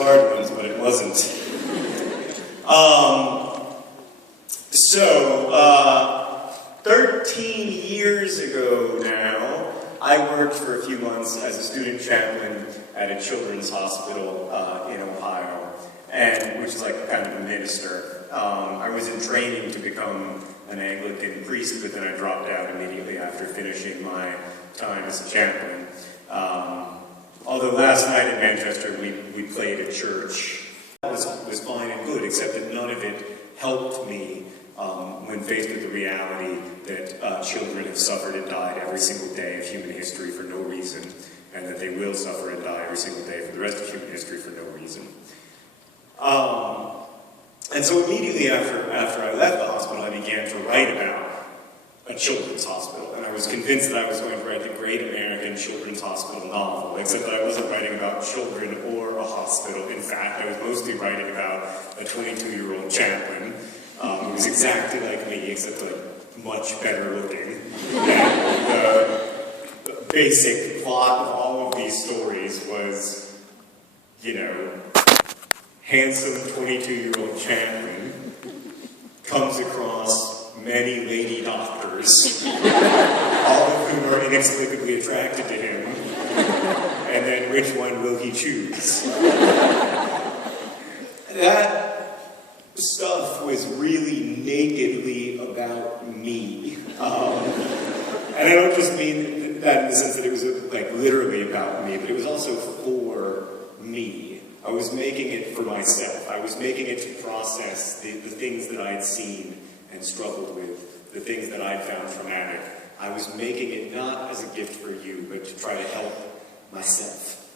hard ones, but it wasn't. So, 13 years ago now, I worked for a few months as a student chaplain at a children's hospital in Ohio, which is like kind of a minister. I was in training to become an Anglican priest, but then I dropped out immediately after finishing my time as a chaplain. Although last night in Manchester we played at church. That was fine and good, except that none of it helped me when faced with the reality that children have suffered and died every single day of human history for no reason, and that they will suffer and die every single day for the rest of human history for no reason. And so immediately after I left the hospital, I began to write about a children's hospital, and I was convinced that I was going to write the great American children's hospital novel, except that I wasn't writing about children or a hospital. In fact, I was mostly writing about a 22-year-old chaplain who was exactly like me, except like much better looking. And the basic plot of all of these stories was, you know, handsome 22-year-old chaplain comes across many lady doctors, all of whom are inexplicably attracted to him, and then which one will he choose? That stuff was really nakedly about me. And I don't just mean that in the sense that it was like literally about me, but it was also for me. I was making it for myself. I was making it to process the things that I had seen and struggled with, the things that I had found traumatic. I was making it not as a gift for you, but to try to help myself.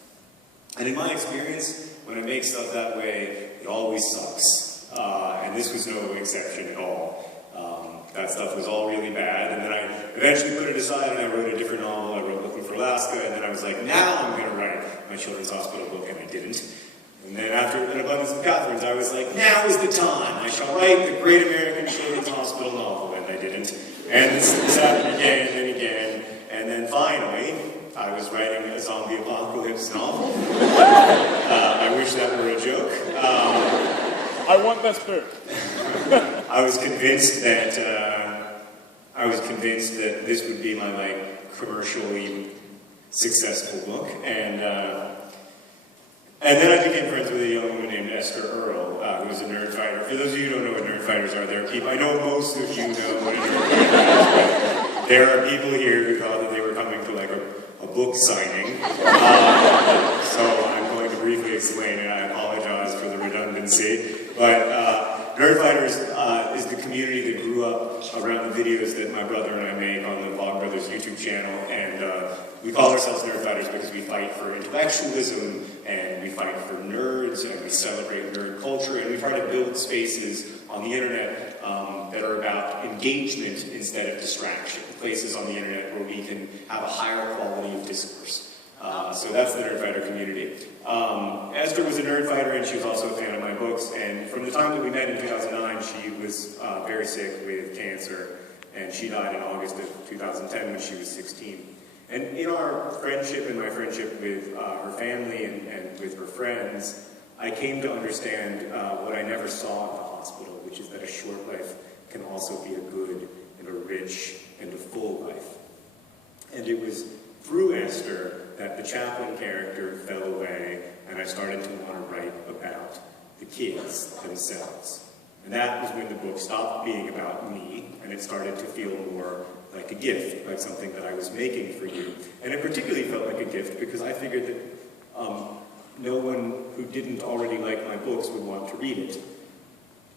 And in my experience, when I make stuff that way, it always sucks. And this was no exception at all. That stuff was all really bad, and then I eventually put it aside and I wrote a different novel. I wrote Looking for Alaska, and then I was like, now I'm going to write my children's hospital book, and I didn't. And then after An Abundance of Catherines, I was like, now is the time. I shall write the great American children's hospital novel, and I didn't. And this happened again and again, and then finally, I was writing a zombie apocalypse novel. I wish that were a joke. I want that spirit. I was convinced that this would be my commercially successful book, and then I became friends with a young woman named Esther Earle, who was a nerd fighter. For those of you who don't know what nerd fighters are, there are people, I know most of you know what a nerd fighter is, but there are people here who thought that they were coming to a book signing. So I'm going to briefly explain, and I apologize for the redundancy. But Nerdfighters is the community that grew up around the videos that my brother and I make on the Vlogbrothers YouTube channel, and we call ourselves Nerdfighters because we fight for intellectualism, and we fight for nerds, and we celebrate nerd culture, and we try to build spaces on the internet that are about engagement instead of distraction, places on the internet where we can have a higher quality of discourse. So that's the Nerdfighter community. Esther was a Nerdfighter, and she was also a fan of my books, and from the time that we met in 2009, she was very sick with cancer, and she died in August of 2010 when she was 16. And in our friendship, and my friendship with her family and with her friends, I came to understand what I never saw at the hospital, which is that a short life can also be a good and a rich and a full life. And it was through Esther that the chaplain character fell away, and I started to want to write about the kids themselves. And that was when the book stopped being about me, and it started to feel more like a gift, like something that I was making for you. And it particularly felt like a gift because I figured that no one who didn't already like my books would want to read it.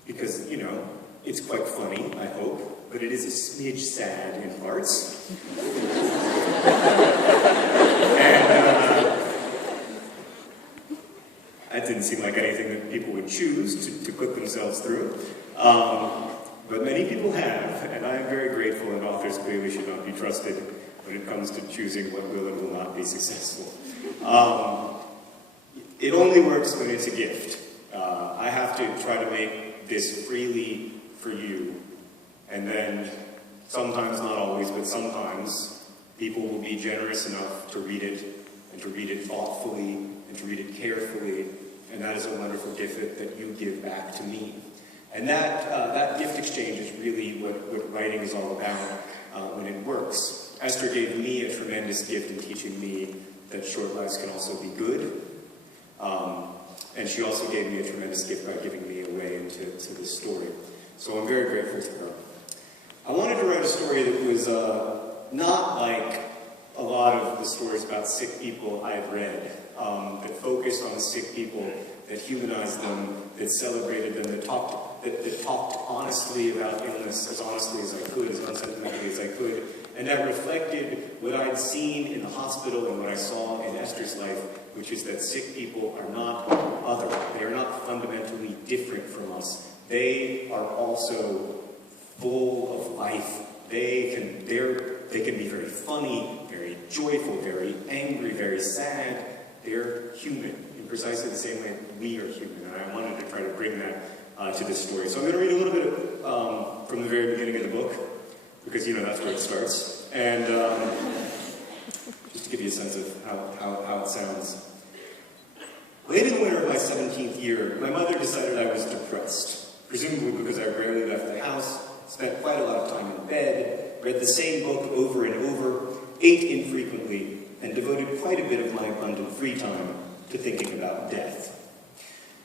Because, you know, it's quite funny, I hope, but it is a smidge sad in parts. And that didn't seem like anything that people would choose to put themselves through. But many people have, and I am very grateful, and authors clearly should not be trusted when it comes to choosing what will and will not be successful. It only works when it's a gift. I have to try to make this freely for you, and then sometimes, not always, but sometimes, people will be generous enough to read it, and to read it thoughtfully, and to read it carefully, and that is a wonderful gift that you give back to me. And that gift exchange is really what writing is all about when it works. Esther gave me a tremendous gift in teaching me that short lives can also be good. And she also gave me a tremendous gift by giving me a way into this story. So I'm very grateful to her. I wanted to write a story that was not like a lot of the stories about sick people I've read, that focused on sick people, that humanized them, that celebrated them, that talked honestly about illness, as honestly as I could, as unsentimentally as I could, and that reflected what I'd seen in the hospital and what I saw in Esther's life, which is that sick people are not other. They are not fundamentally different from us. They are also full of life. They can be very funny, very joyful, very angry, very sad. They're human in precisely the same way we are human, and I wanted to try to bring that to this story. So I'm going to read a little bit from the very beginning of the book, because that's where it starts, and just to give you a sense of how it sounds. Late in the winter of my 17th year, my mother decided I was depressed, presumably because I rarely left the house, spent quite a lot of time in bed, read the same book over and over, ate infrequently, and devoted quite a bit of my abundant free time to thinking about death.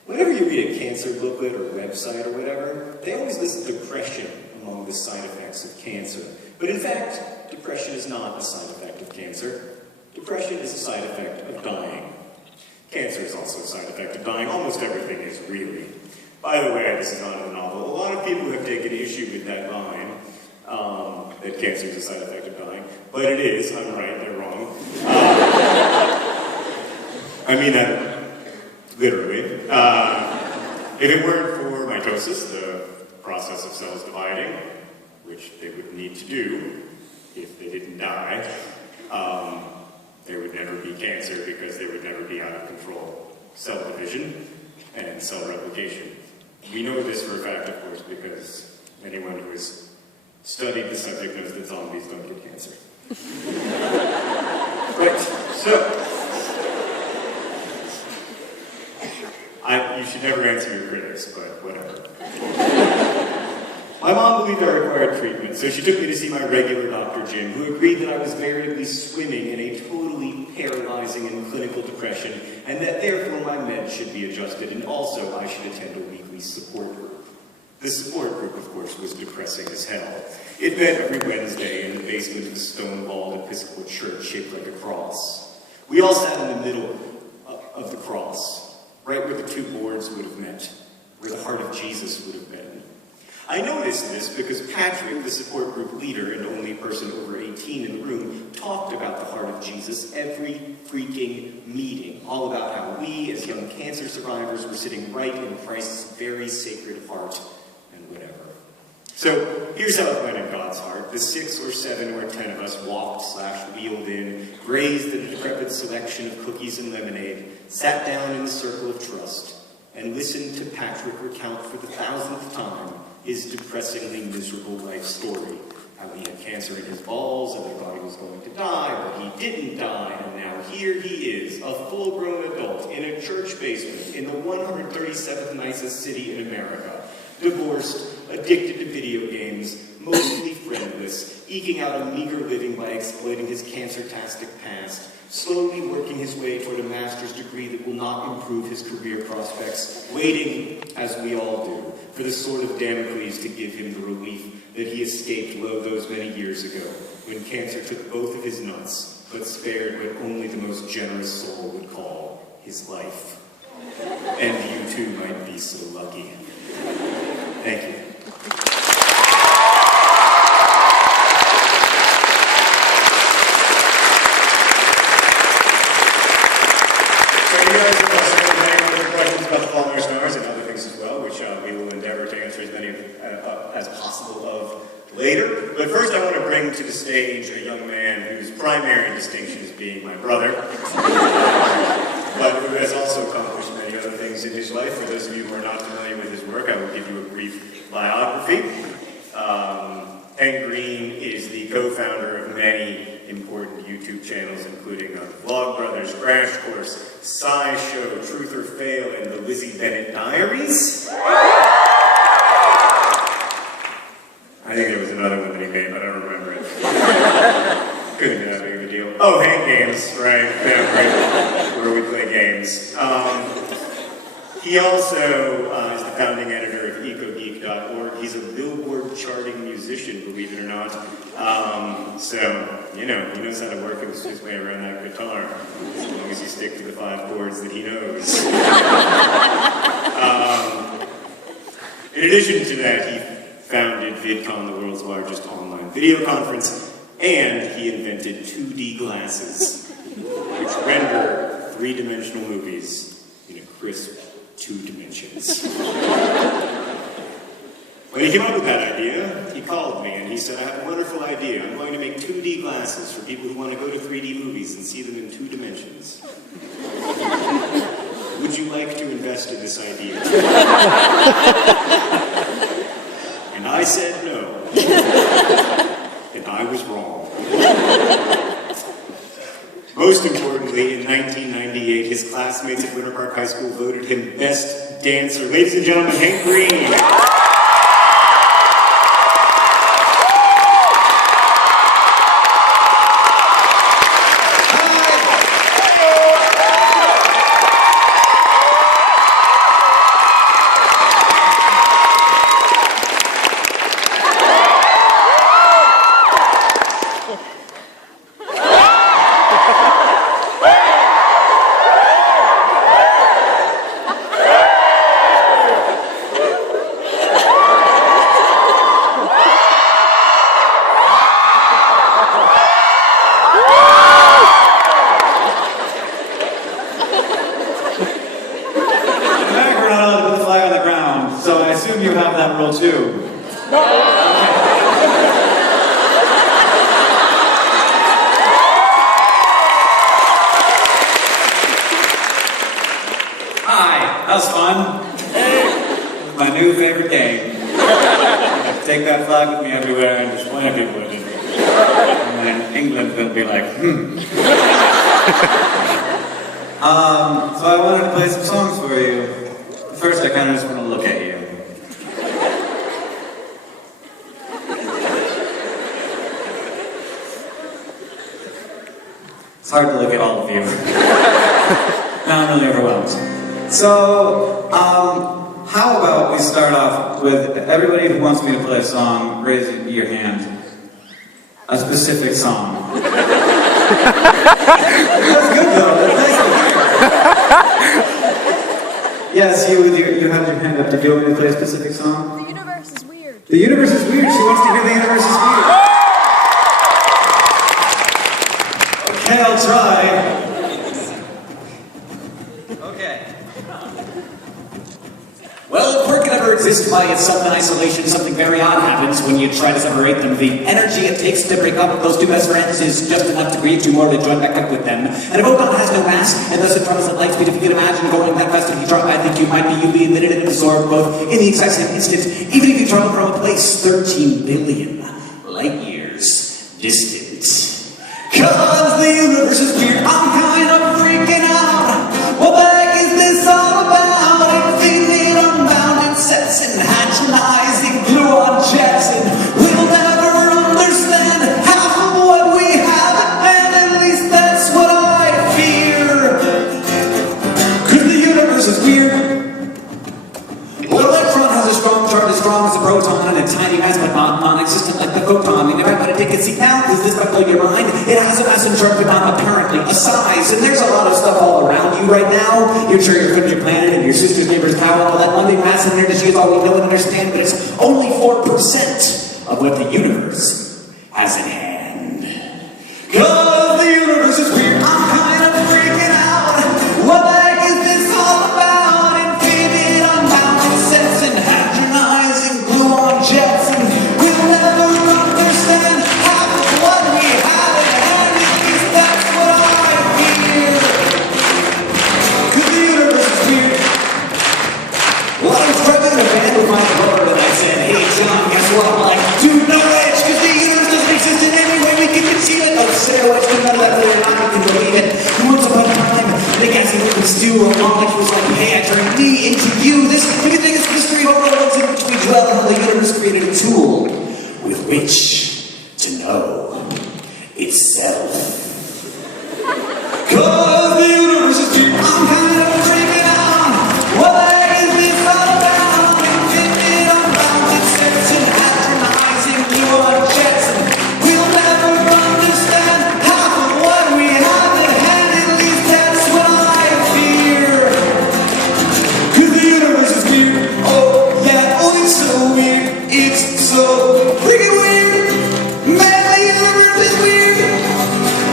Whenever you read a cancer booklet or website or whatever, they always list depression among the side effects of cancer. But in fact, depression is not a side effect of cancer. Depression is a side effect of dying. Cancer is also a side effect of dying. Almost everything is, really. By the way, this is not in the novel. A lot of people have taken issue with that line, that cancer is a side effect of dying. But it is. I'm right, they're wrong. I mean that literally. If it weren't for mitosis, the process of cells dividing, which they would need to do if they didn't die, there would never be cancer because there would never be out of control cell division and cell replication. We know this for a fact, of course, because anyone who has studied the subject knows that zombies don't get cancer. Right, so you should never answer your critics, but whatever. My mom believed I required treatment, so she took me to see my regular Dr. Jim, who agreed that I was veritably swimming in a totally paralyzing and clinical depression, and that therefore my meds should be adjusted, and also I should attend a weekly support group. The support group, of course, was depressing as hell. It met every Wednesday in the basement of a stone-walled Episcopal church shaped like a cross. We all sat in the middle of the cross, right where the two boards would have met, where the heart of Jesus would have been. I noticed this because Patrick, the support group leader and only person over 18 in the room, talked about the heart of Jesus every freaking meeting, all about how we, as young cancer survivors, were sitting right in Christ's very sacred heart, and whatever. So, here's how it went in God's heart. The 6 or 7 or 10 of us walked/wheeled in, grazed the decrepit selection of cookies and lemonade, sat down in the circle of trust, and listened to Patrick recount for the 1000th time his depressingly miserable life story. How he had cancer in his balls, and they thought he was going to die, but he didn't die, and now here he is, a full-grown adult, in a church basement, in the 137th nicest city in America, divorced, addicted to video games, mostly friendless, eking out a meager living by exploiting his cancer-tastic past, slowly working his way toward a master's degree that will not improve his career prospects, waiting, as we all do, for the sword of Damocles to give him the relief that he escaped those many years ago, when cancer took both of his nuts, but spared what only the most generous soul would call his life. And you too might be so lucky. Thank you. Questions about the Fallen Stars and other things as well, which we will endeavor to answer as many as possible of later. But first I want to bring to the stage a young man whose primary distinction is being my brother, but who has also accomplished many other things in his life. For those of you who are not familiar with his work, I will give you a brief biography. Hank Green is the co-founder of many important YouTube YouTube channels, including Vlogbrothers, Crash Course, SciShow, Truth or Fail, and the Lizzie Bennett Diaries. I think there was another one that he made, but I don't remember it. Couldn't be that big of a deal. Oh, Hang Games, right? Yeah, right. Where we play games. He also is the founding editor of EcoGeek.org. He's a Billboard charting musician, believe it or not. So, you know, he knows how to work his way around that guitar, as long as you stick to the 5 chords that he knows. In addition to that, he founded VidCon, the world's largest online video conference, and he invented 2D glasses, which render 3-dimensional movies in a crisp 2 dimensions. When he came up with that idea, he called me and he said, I have a wonderful idea. I'm going to make 2D glasses for people who want to go to 3D movies and see them in 2 dimensions. Would you like to invest in this idea? And I said no. And I was wrong. Most importantly, in 1998, his classmates at Winter Park High School voted him Best Dancer. Ladies and gentlemen, Hank Green. You have that rule too. Hi, that was fun. My new favorite game. Take that flag with me everywhere and just point at people with it. And then England will be like, So I wanted to play some songs for you. First, I kind of just want to look at you. It's hard to look at all of you. Now I'm really overwhelmed. So, how about we start off with everybody who wants me to play a song, raise your hand. A specific song. That's good though, that's nice to hear. Yes, you have your hand up. Did you want me to play a specific song? The universe is weird. The universe is weird. She wants to hear the universe is weird. Okay, I'll try. Okay. Well, if work can ever exist by itself in isolation, something very odd happens when you try to separate them. The energy it takes to break up those two best friends is just enough to create 2 more to join back up with them. And a photon has no mass, and thus it travels at light speed. If you can imagine going that fast if you try, I think you might be emitted and absorbed both in the exact same instant, even if you travel from a place 13 billion light years distant. Cause the universe is weird, I'm kind of freaking out. What the heck is this all about? Infinite, unbounded sets and hatchetizing gluon jets, and we'll never understand half of what we have at hand. At least that's what I fear. Cause the universe is weird. Well, electron has a strong charge as strong as a proton, and a tiny mass but not non-existent like the photon. You never had to take a seat down because this might blow your mind. It has a mass and charge but not apparently a size. And there's a lot of stuff all around you right now. You're sure your friend, your planet, and your sister's neighbor's cow, all that London mass and energy is all we know and understand, but it's only 4% of what the universe has in hand. Cause the universe is weird, I'm kind of freaking out. What the heck is this all about? Infinite, unbounded sets and hadronizing gluon jets, and we'll never understand half of what we have in hand. At least that's what I fear. Cause the universe is weird. Well, I was driving in a van with my brother and I said, hey John, guess what? I'm like, dude, no edge, cause the universe doesn't exist in turn me into you. This is the biggest mystery of worlds in which we dwell, and the universe created a tool with which to know itself. 'Cause the universe is deep. I'm kind of freaking out. What is this all about? Infinite unbounded sets and patronizing neon jets. And we'll never understand half of what we have at hand. At least that's what I fear. 'Cause the universe is weird. Oh yeah, oh it's so weird. It's so freaking weird. Man, the universe is weird.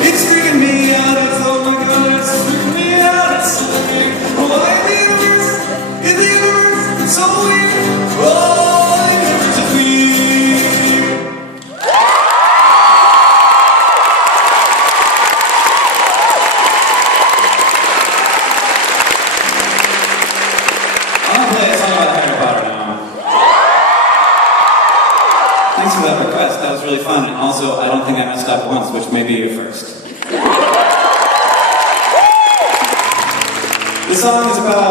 It's freaking me out. It's oh my god, it's freaking me out. It's so weird. Why the universe? Is the universe so weird? Oh, the universe is weird. I'm gonna play a song about Harry Potter now. Thanks for that request. That was really fun. And also, I don't think I messed up once, which may be a first. The song is about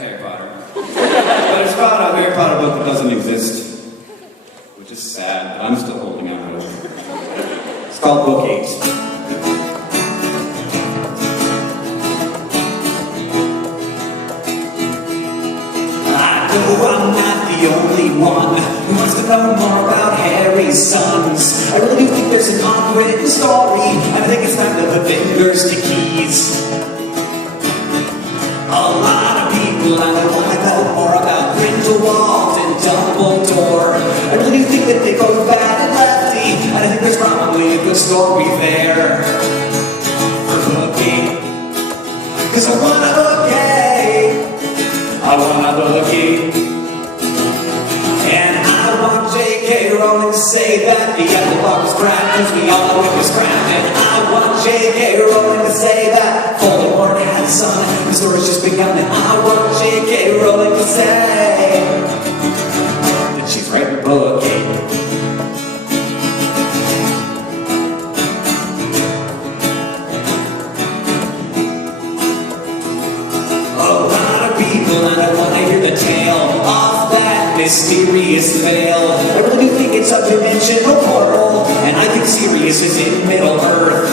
Harry Potter. But it's about a Harry Potter book that doesn't exist. Which is sad, but I'm still holding on to it. It's called Book 8. I know I'm not the only one who wants to know more about Harry's sons. I really do think there's an unwritten story, and I think it's time to put fingers to keys. A lot of people I know want to know more about Grindelwald and Dumbledore. I really do think that they both bad and lefty, and I think there's probably a good story there for Bookie. 'Cause I want a Bookie. I want a Bookie. And I want J.K. Rowling to say that the epilogue was crap, 'cause we all know it was crap. And I want J.K. Rowling to say that Voldemort had a son, the story's just begun. And I want J.K. Rowling to say that she's writing a Bookie. And I want to hear the tale of that mysterious veil. I really do think it's a dimensional portal, and I think Sirius is in Middle Earth.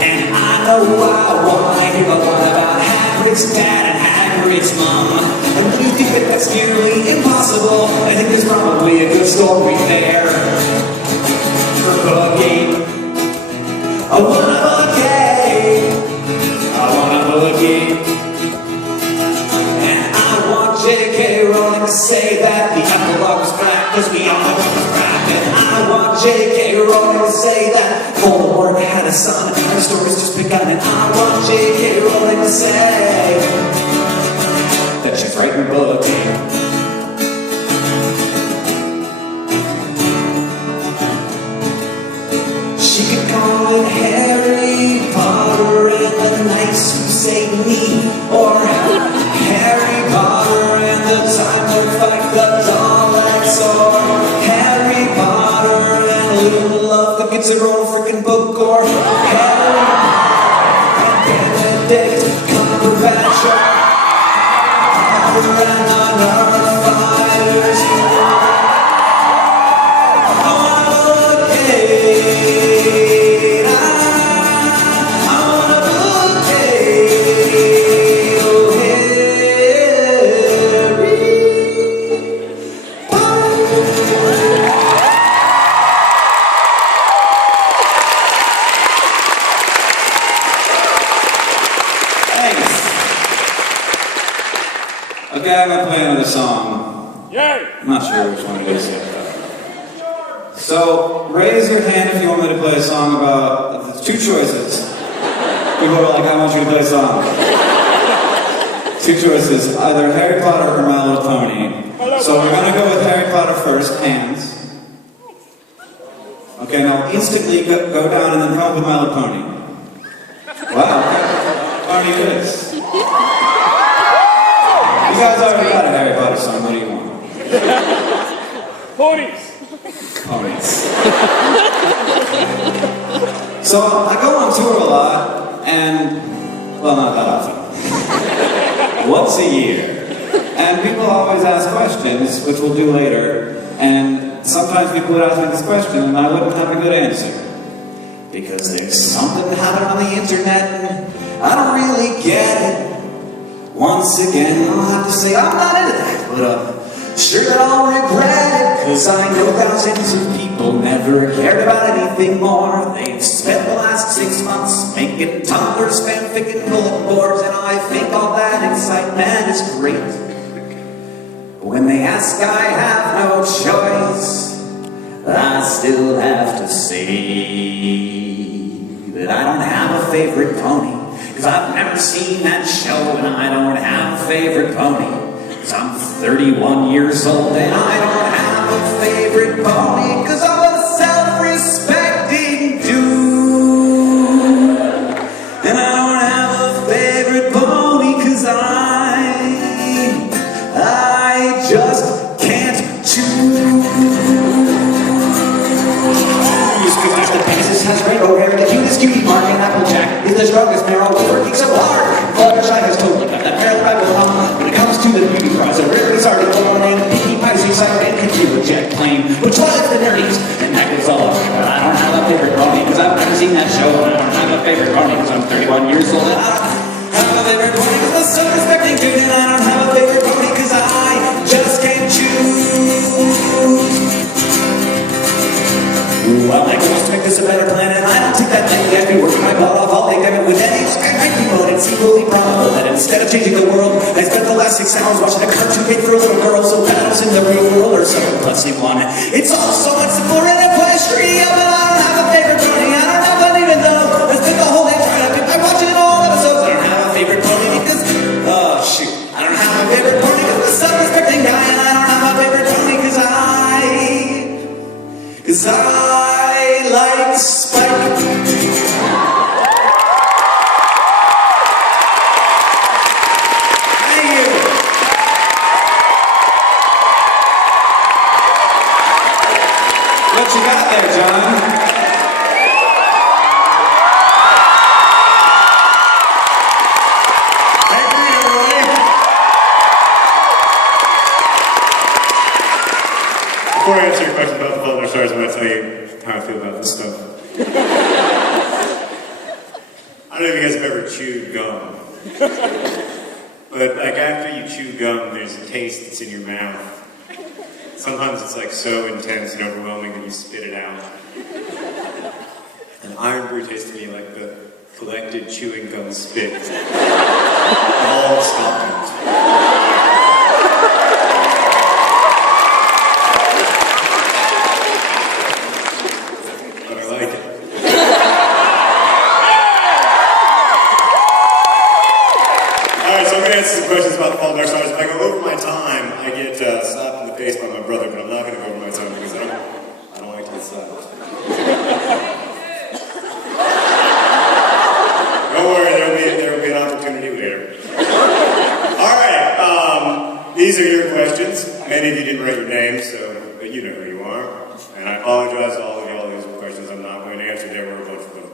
And I know I want to hear a lot about Hagrid's dad and Hagrid's mom. I really think that that's nearly impossible. I think there's probably a good story there for Boogie. I want a Boogie. I want a Boogie. J.K. Rowling to say that the epilogue was crap, 'cause we all know it was crap. And I want J.K. Rowling to say that Voldemort had a son, and the story's just begun. And I want J.K. Rowling to say that she's writing a book. She could call it Harry Potter and the Knights Who Saved Me, or Harry Potter and the Time to Fight the Daleks, or Harry Potter and a little love that gets her own freaking book, or Harry Potter and Benedict Cumberbatch, or Potter and the Nerf Fighters. I want a bouquet. I want a bouquet. Oh, Okay, I'm gonna play another song. Yay! I'm not sure which one it is yet. So, raise your hand if you want me to play a song about two choices. People are like, I want you to play a song. Two choices, either Harry Potter or My Little Pony. So we're gonna go with Harry Potter first, hands. Okay, now instantly go down and then come up with My Little Pony. Wow, okay. Pony it is. You guys already got a Harry Potter song, what do you want? Ponies! Ponies. So I go on tour a lot, and well, not that often. Once a year. And people always ask questions, which we'll do later, and sometimes people would ask me this question and I wouldn't have a good answer. Because there's something happening on the internet and I don't really get it. Once again, I'll have to say I'm not into that, but sure that I'll regret it, cause I know thousands of people never cared about anything more. They've spent the last 6 months making tumblers, fanfic, and bulletin boards, and I think all that excitement is great. When they ask, I have no choice. I still have to say that I don't have a favorite pony, cause I've never seen that show, and I don't have a favorite pony, cause I'm 31 years old, and I don't have a favorite pony, cause I'm a self-respecting dude. And I don't have a favorite pony, cause I just can't choose. Cause the Pegasus has red hair, the cutest cutie mark, and Applejack is the strongest marrow, working so hard. Fluttershy has totally got that barrel rival on. When it comes to the beauty prize, a rare bizarre diploma named Pinkie Pie's excited and continue a jet plane, which was the nerdiest, and that goes all up. But I don't have a favorite pony, cause I've never seen that show, and I don't have a favorite pony, cause I'm 31 years old, and I don't have a favorite pony, cause I'm so respecting dude, and I don't have a favorite pony, cause I just can't choose. Well, my goal is to make this a better planet. I don't take that lightly. I've been working my butt off all day, damn it, with any I promote. It's equally probable that instead of changing the world, I spent the last 6 hours watching a cartoon made for a little girl. So battles in the real world are so impressive one. It's all so much simpler and equestrian, but I don't have a favorite pony. I don't have one even though I spent the whole day trying to pick by watching all episodes. I don't have a favorite pony because, oh shoot, I don't have a favorite pony because I'm a self-respecting guy, and I don't have a favorite pony because I like Spike. Thank you. What you got there, John? Thank you, everybody. Before I answer your question about the Fault in Our Stars, I'm going to tell you how I feel about this stuff. I don't know if you guys have ever chewed gum. But like after you chew gum, there's a taste that's in your mouth. Sometimes it's like so intense and overwhelming that you spit it out. And Iron Brew tastes to me like the collected chewing gum spit of all of Scotland. But I like it. Alright, so I'm going to answer some questions about the Fault in Our Stars. If I go over my time, I get slapped in the face by my brother, but I'm not going to go over my time because I don't like to get slapped. Don't worry, there will be an opportunity later. Alright, these are your questions. Many of you didn't write your names, but you know who you are. And I apologize to all of y'all. These are questions I'm not going to answer. There were a bunch of them.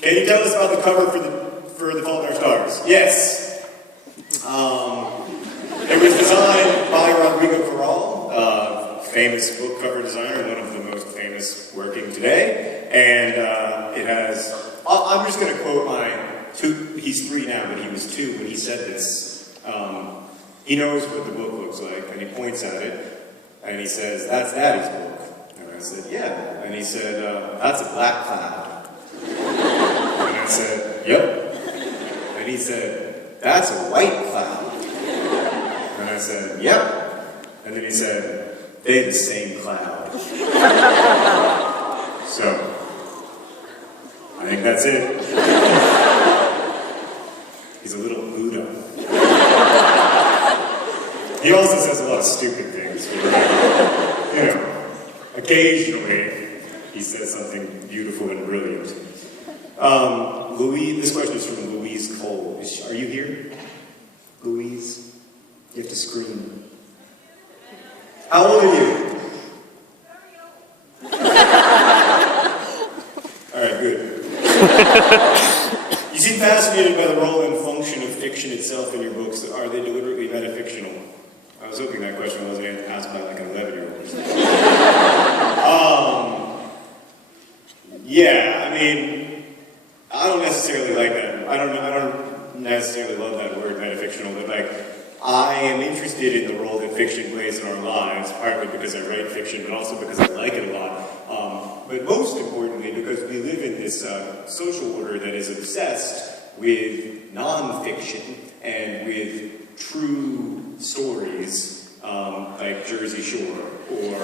Can you tell us about the cover for the Fault in Our Stars? Yes. It was designed by Rodrigo Corral, famous book cover designer, one of the most famous working today. And it has, I'm just going to quote he's 3 now, but he was 2 when he said this. He knows what the book looks like, and he points at it, and he says, "That's Daddy's book." And I said, "Yeah." And he said, "That's a black cloud." And I said, "Yep." And he said, "That's a white cloud." And I said, "Yep." And then he said, "They're the same cloud." So, I think that's it. He's a little Buddha. He also says a lot of stupid things. But, occasionally he says something beautiful and brilliant. This question is from Louise Cole. Are you here? Louise? You have to scream. How old are you? Alright, good. You seem fascinated by the role and function of fiction itself in your books. Are they deliberately metafictional? I was hoping that question wasn't asked by like an 11-year-old or something. Yeah, I mean, I don't necessarily like that. I don't necessarily love that word, metafictional, but like, I am interested in the role that fiction plays in our lives, partly because I write fiction, but also because I like it a lot. But most importantly, because we live in this social order that is obsessed with non-fiction and with true stories, like Jersey Shore, or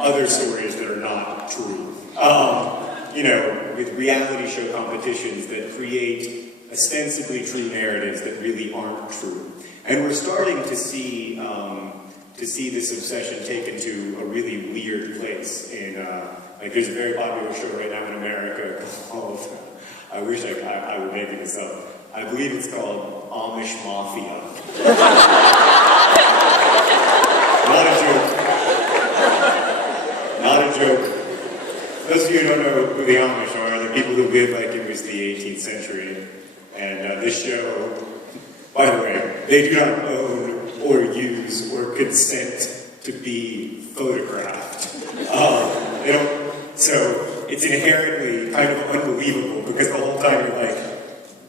other stories that are not true. You know, with reality show competitions that create ostensibly true narratives that really aren't true. And we're starting to see this obsession taken to a really weird place. Like there's a very popular show right now in America called, I wish I were making this up. I believe it's called Amish Mafia. Not a joke. Not a joke. Those of you who don't know who the Amish are the people who live like it was the 18th century. And this show, by the way, they do not own or use or consent to be photographed. They don't, so it's inherently kind of unbelievable because the whole time you're like,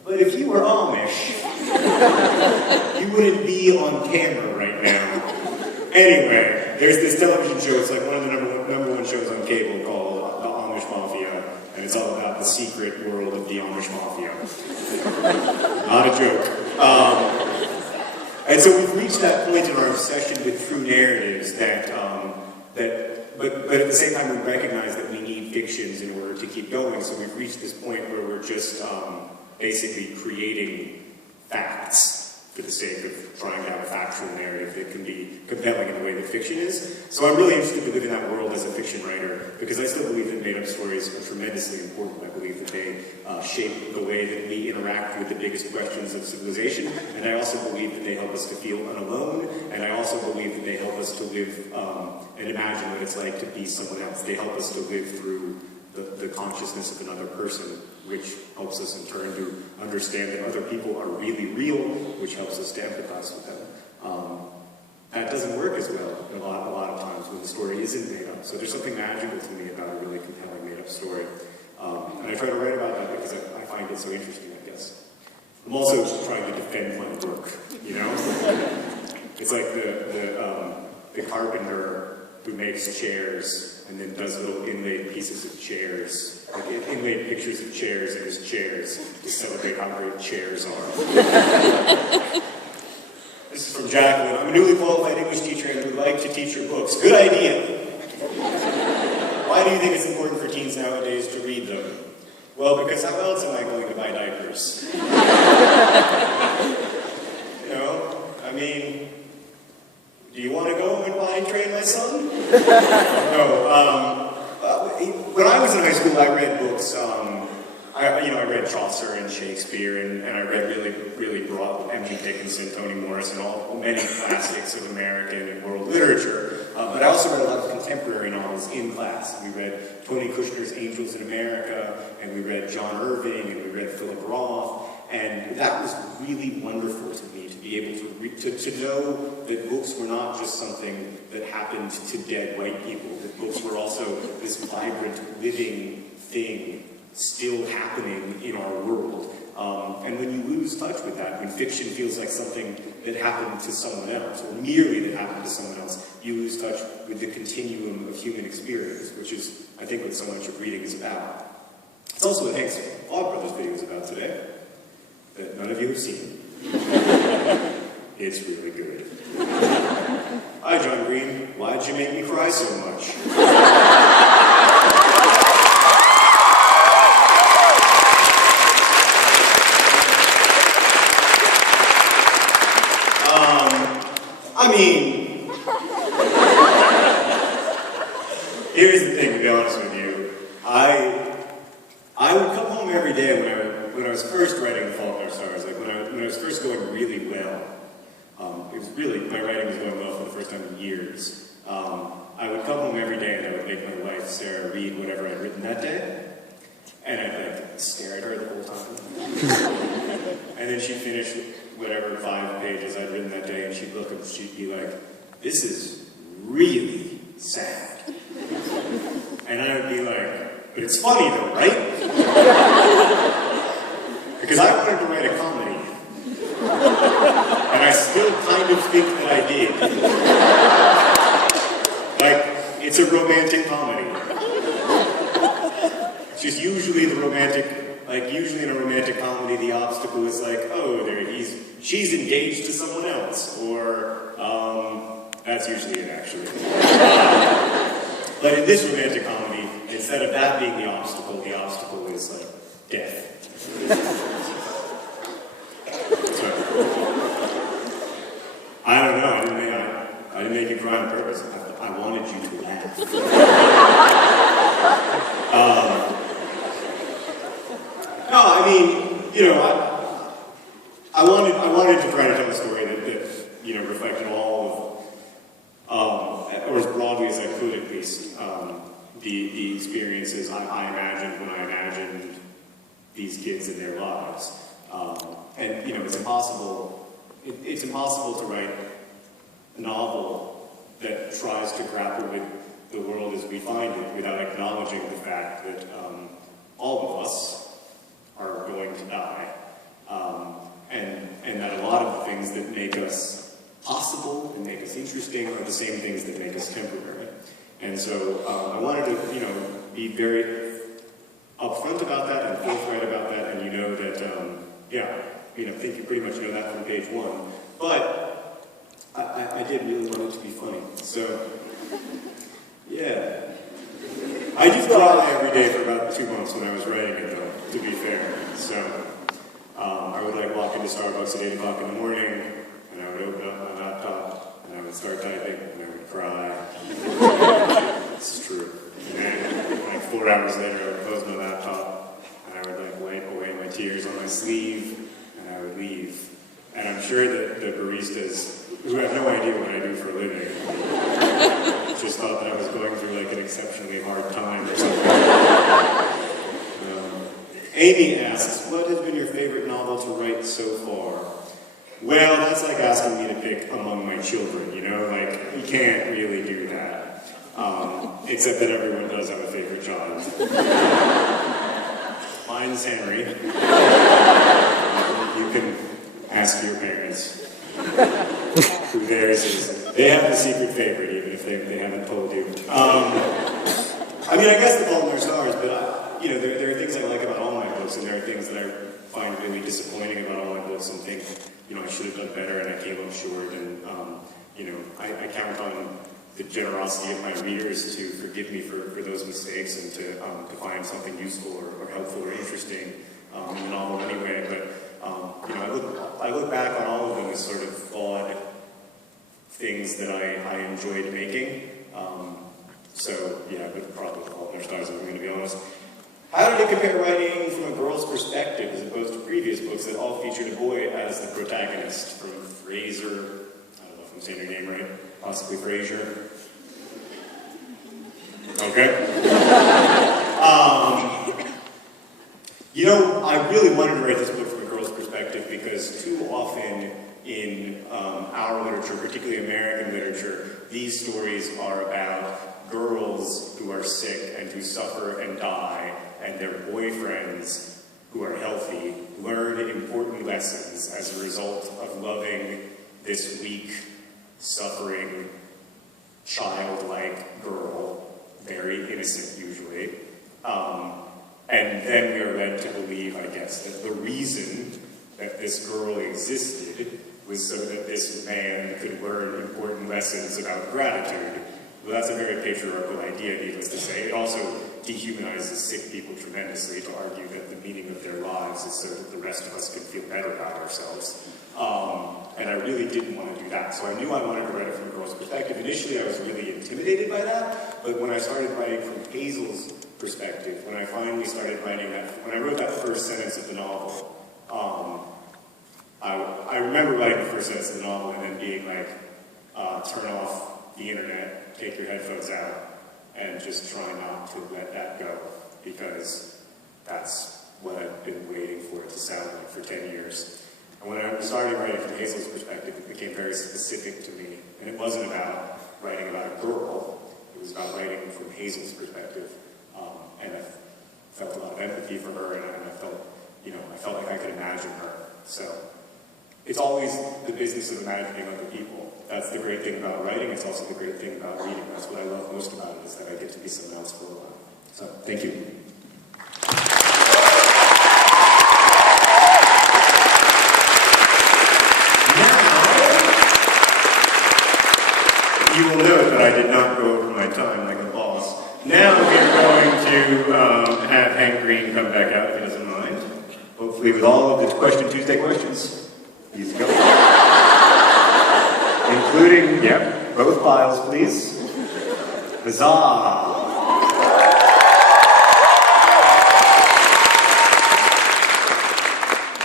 but if you were Amish, you wouldn't be on camera right now. Anyway, there's this television show, it's like one of the number one shows on cable called The Amish Mafia, and it's all about the secret world of the Amish Mafia. Not a joke. And so we've reached that point in our obsession with true narratives but at the same time we recognize that we need fictions in order to keep going, so we've reached this point where we're just basically creating facts for the sake of trying to have a factual narrative that can be compelling in the way that fiction is. So I'm really interested to live in that world as a fiction writer, because I still believe that made-up stories are tremendously important. I believe that they shape the way that we interact with the biggest questions of civilization, and I also believe that they help us to feel unalone, and I also believe that they help us to live and imagine what it's like to be someone else. They help us to live through the consciousness of another person, which helps us in turn to understand that other people are really real, which helps us to empathize with them. That doesn't work as well a lot of times when the story isn't made up. So there's something magical to me about a really compelling made up story. And I try to write about that because I find it so interesting, I guess. I'm also trying to defend my work, you know? It's like the carpenter who makes chairs and then does little inlaid pieces of chairs, like inlaid pictures of chairs in his chairs to celebrate how great chairs are. This is from Jacqueline. I'm a newly qualified English teacher and would like to teach your books. Good idea. Why do you think it's important for teens nowadays to read them? Well, because how else am I going to buy diapers? You know, I mean, do you want to go and potty train my son? No. When I was in high school, I read books. I read Chaucer and Shakespeare, and I read really broad M.G. Dickinson, Toni Morrison, many classics of American and world literature. But I also read a lot of contemporary novels in class. We read Tony Kushner's Angels in America, and we read John Irving, and we read Philip Roth, and that was really wonderful to me to be able to know that books were not just something that happened to dead white people, that books were also this vibrant, living thing still happening in our world. And when you lose touch with that, when fiction feels like something that happened to someone else, or merely that happened to someone else, you lose touch with the continuum of human experience, which is, I think, what so much of reading is about. It's also what Hank's Vlogbrothers video is about today, that none of you have seen. It's really good. Hi, John Green. Why'd you make me cry so much? I mean, here's the thing, to be honest with you. I would come home every day when I was first writing The Fault in Our Stars, like when I was first going really well. It was really, my writing was going well for the first time in years. I would come home every day and I would make my wife, Sarah, read whatever I'd written that day. And I'd like, and stare at her the whole time. And then she'd finish whatever 5 pages I'd written that day, and she'd look and she'd be like, "This is really sad." And I would be like, "But it's funny though, right?" Because I wanted to write a comedy. And I still kind of think that I did. Like, it's a romantic comedy. It's just usually the romantic, like usually in a romantic comedy, the obstacle is like, oh, she's engaged to someone else, or, that's usually it actually. But in this romantic comedy, instead of that being the obstacle is like death. So, I don't know, I didn't make you cry on purpose. I wanted you to laugh. No, I mean, you know, I wanted to try to tell a story that you know, reflected all of, or as broadly as I could at least, the experiences I imagined when I imagined these kids in their lives. And, you know, it's impossible to write a novel that tries to grapple with the world as we find it without acknowledging the fact that all of us are going to die. And that a lot of the things that make us possible and make us interesting are the same things that make us temporary. And so I wanted to, you know, be very upfront about that and forthright about that, and you know that, yeah, you know, I think you pretty much know that from page 1. But I did really want it to be funny. So, yeah. I did cry every day for about 2 months when I was writing it, though, to be fair. So, I would like walk into Starbucks at 8 o'clock in the morning, and I would open up my laptop, and I would start typing, and I would cry. This is true. And like 4 hours later, I would close my laptop, and I would like wipe away my tears on my sleeve, and I would leave. And I'm sure that the baristas, who have no idea what I do for a living, just thought that I was going through like an exceptionally hard time or something. Amy asks, what has been your favorite novel to write so far? Well, that's like asking me to pick among my children, you know? Like, you can't really do that. Except that everyone does have a favorite child. Mine's Henry. You can ask your parents who theirs is. They have a secret favorite, even if they haven't told you. I mean, I guess The Fault in Our Stars, but you know, there are things I like about all my books, and there are things that I find really disappointing about all my books, and think, you know, I should have done better, and I came up short, and you know, I count on the generosity of my readers to forgive me for those mistakes, and to find something useful or helpful or interesting in the novel anyway. But you know, I look back on all of them as sort of flawed things that I enjoyed making. So yeah, I would probably call it Stars if I'm going to be honest. How did it compare writing from a girl's perspective as opposed to previous books that all featured a boy as the protagonist? From Fraser, I don't know if I'm saying your name right, possibly Fraser. Okay. You know, I really wanted to write this book from a girl's perspective because too often in our literature, particularly American literature, these stories are about girls who are sick and who suffer and die, and their boyfriends who are healthy learn important lessons as a result of loving this weak, suffering, childlike girl, very innocent usually. And then we are led to believe, I guess, that the reason that this girl existed was so that this man could learn important lessons about gratitude. Well, that's a very patriarchal idea, needless to say. It also dehumanizes sick people tremendously to argue that the meaning of their lives is so that the rest of us can feel better about ourselves. And I really didn't want to do that. So I knew I wanted to write it from a girl's perspective. Initially, I was really intimidated by that, but when I started writing from Hazel's perspective, when I finally started writing that, when I wrote that first sentence of the novel, I remember writing the first sentence of the novel and then being like, turn off the internet, take your headphones out, and just try not to let that go, because that's what Hazel's perspective, it became very specific to me. And it wasn't about writing about a girl, it was about writing from Hazel's perspective. And I felt a lot of empathy for her, and I felt, I felt like I could imagine her. So it's always the business of imagining other people. That's the great thing about writing. It's also the great thing about reading. That's what I love most about it, is that I get to be someone else for a while. So, thank you. Now, you will note that I did not go over my time like a boss. Now we are going to have Hank Green come back out, if he doesn't mind. Hopefully with all of the Question Tuesday questions. Easy go. Including, both files, please. Huzzah!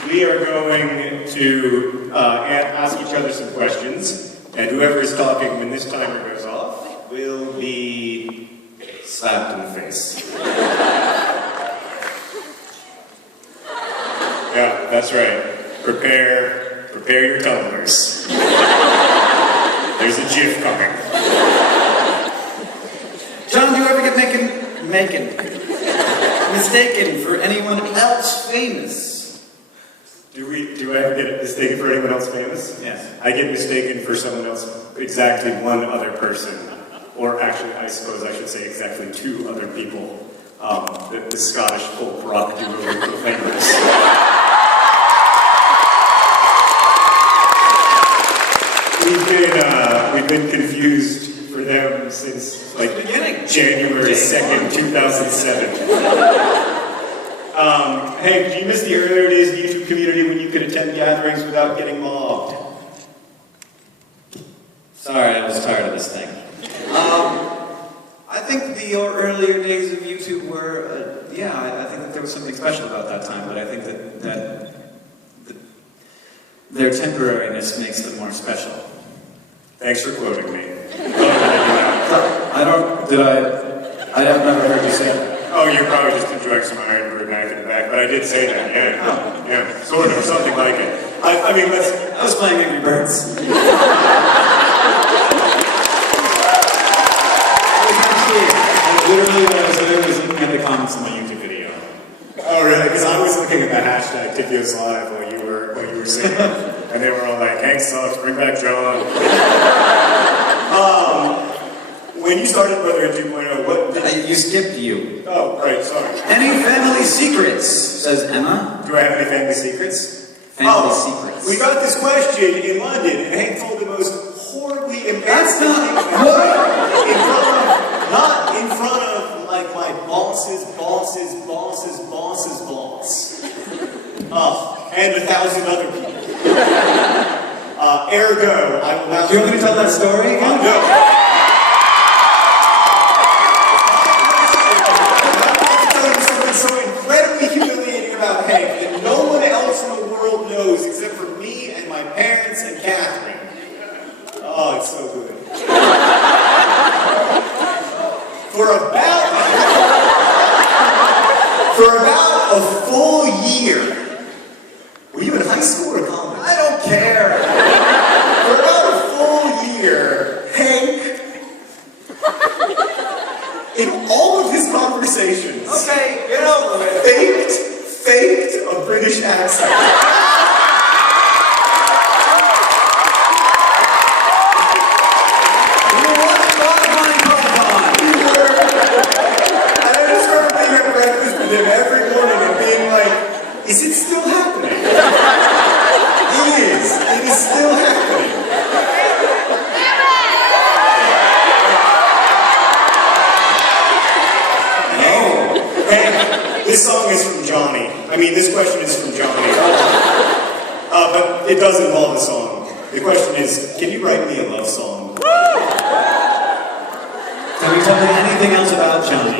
We are going to ask each other some questions, and whoever is talking when this timer goes off will be slapped in the face. Yeah, that's right. Prepare your tumblers. There's a GIF coming. John, do you ever get mistaken for anyone else famous? Do I ever get mistaken for anyone else famous? Yes. I get mistaken for someone else, exactly one other person. Or actually, I suppose I should say exactly two other people. The Scottish folk rock duo The Famous. We've been confused for them since like January 2nd, 2007. Hey, did you miss the earlier days of the YouTube community when you could attend gatherings without getting mobbed? Sorry, I was tired of this thing. I think the earlier days of YouTube were, I think that there was something special about that time, but I think that their temporariness makes them more special. Thanks for quoting me. I've never heard you say that. Oh, you're probably just enjoying some Ironbird knife in the back, but I did say that, yeah, sort of, something like it. I was playing Angry Birds. Literally, what I was doing was looking at the comments in my YouTube video. Oh, really? Because I was looking at the hashtag TFIOSlive while you were saying it, and they were all like, Hank sucks, bring back John. When you started Brotherhood 2.0, what did you skipped you. Oh, right, sorry. Any family secrets, says Emma. Do I have any family secrets? Family secrets. We got this question in London, and Hank told the most horribly embarrassing thing not in front of, like, my boss's boss. And 1,000 other people. Ergo, I will now... Do you want me to tell that story again? No. So incredibly humiliating about Hank that no one else in the world knows except for me and my parents and Catherine. Oh, it's so good. For about a full year. Were you in high school or college? I don't care. For about a full year, Hank, in all of his conversations, faked a British accent. And I just remember being at breakfast with him every morning and being like, is it still happening? It is still happening. This song is from Johnny. I mean, this question is from Johnny. But it does involve a song. The question is, can you write me a love song? Can you tell me anything else about Johnny?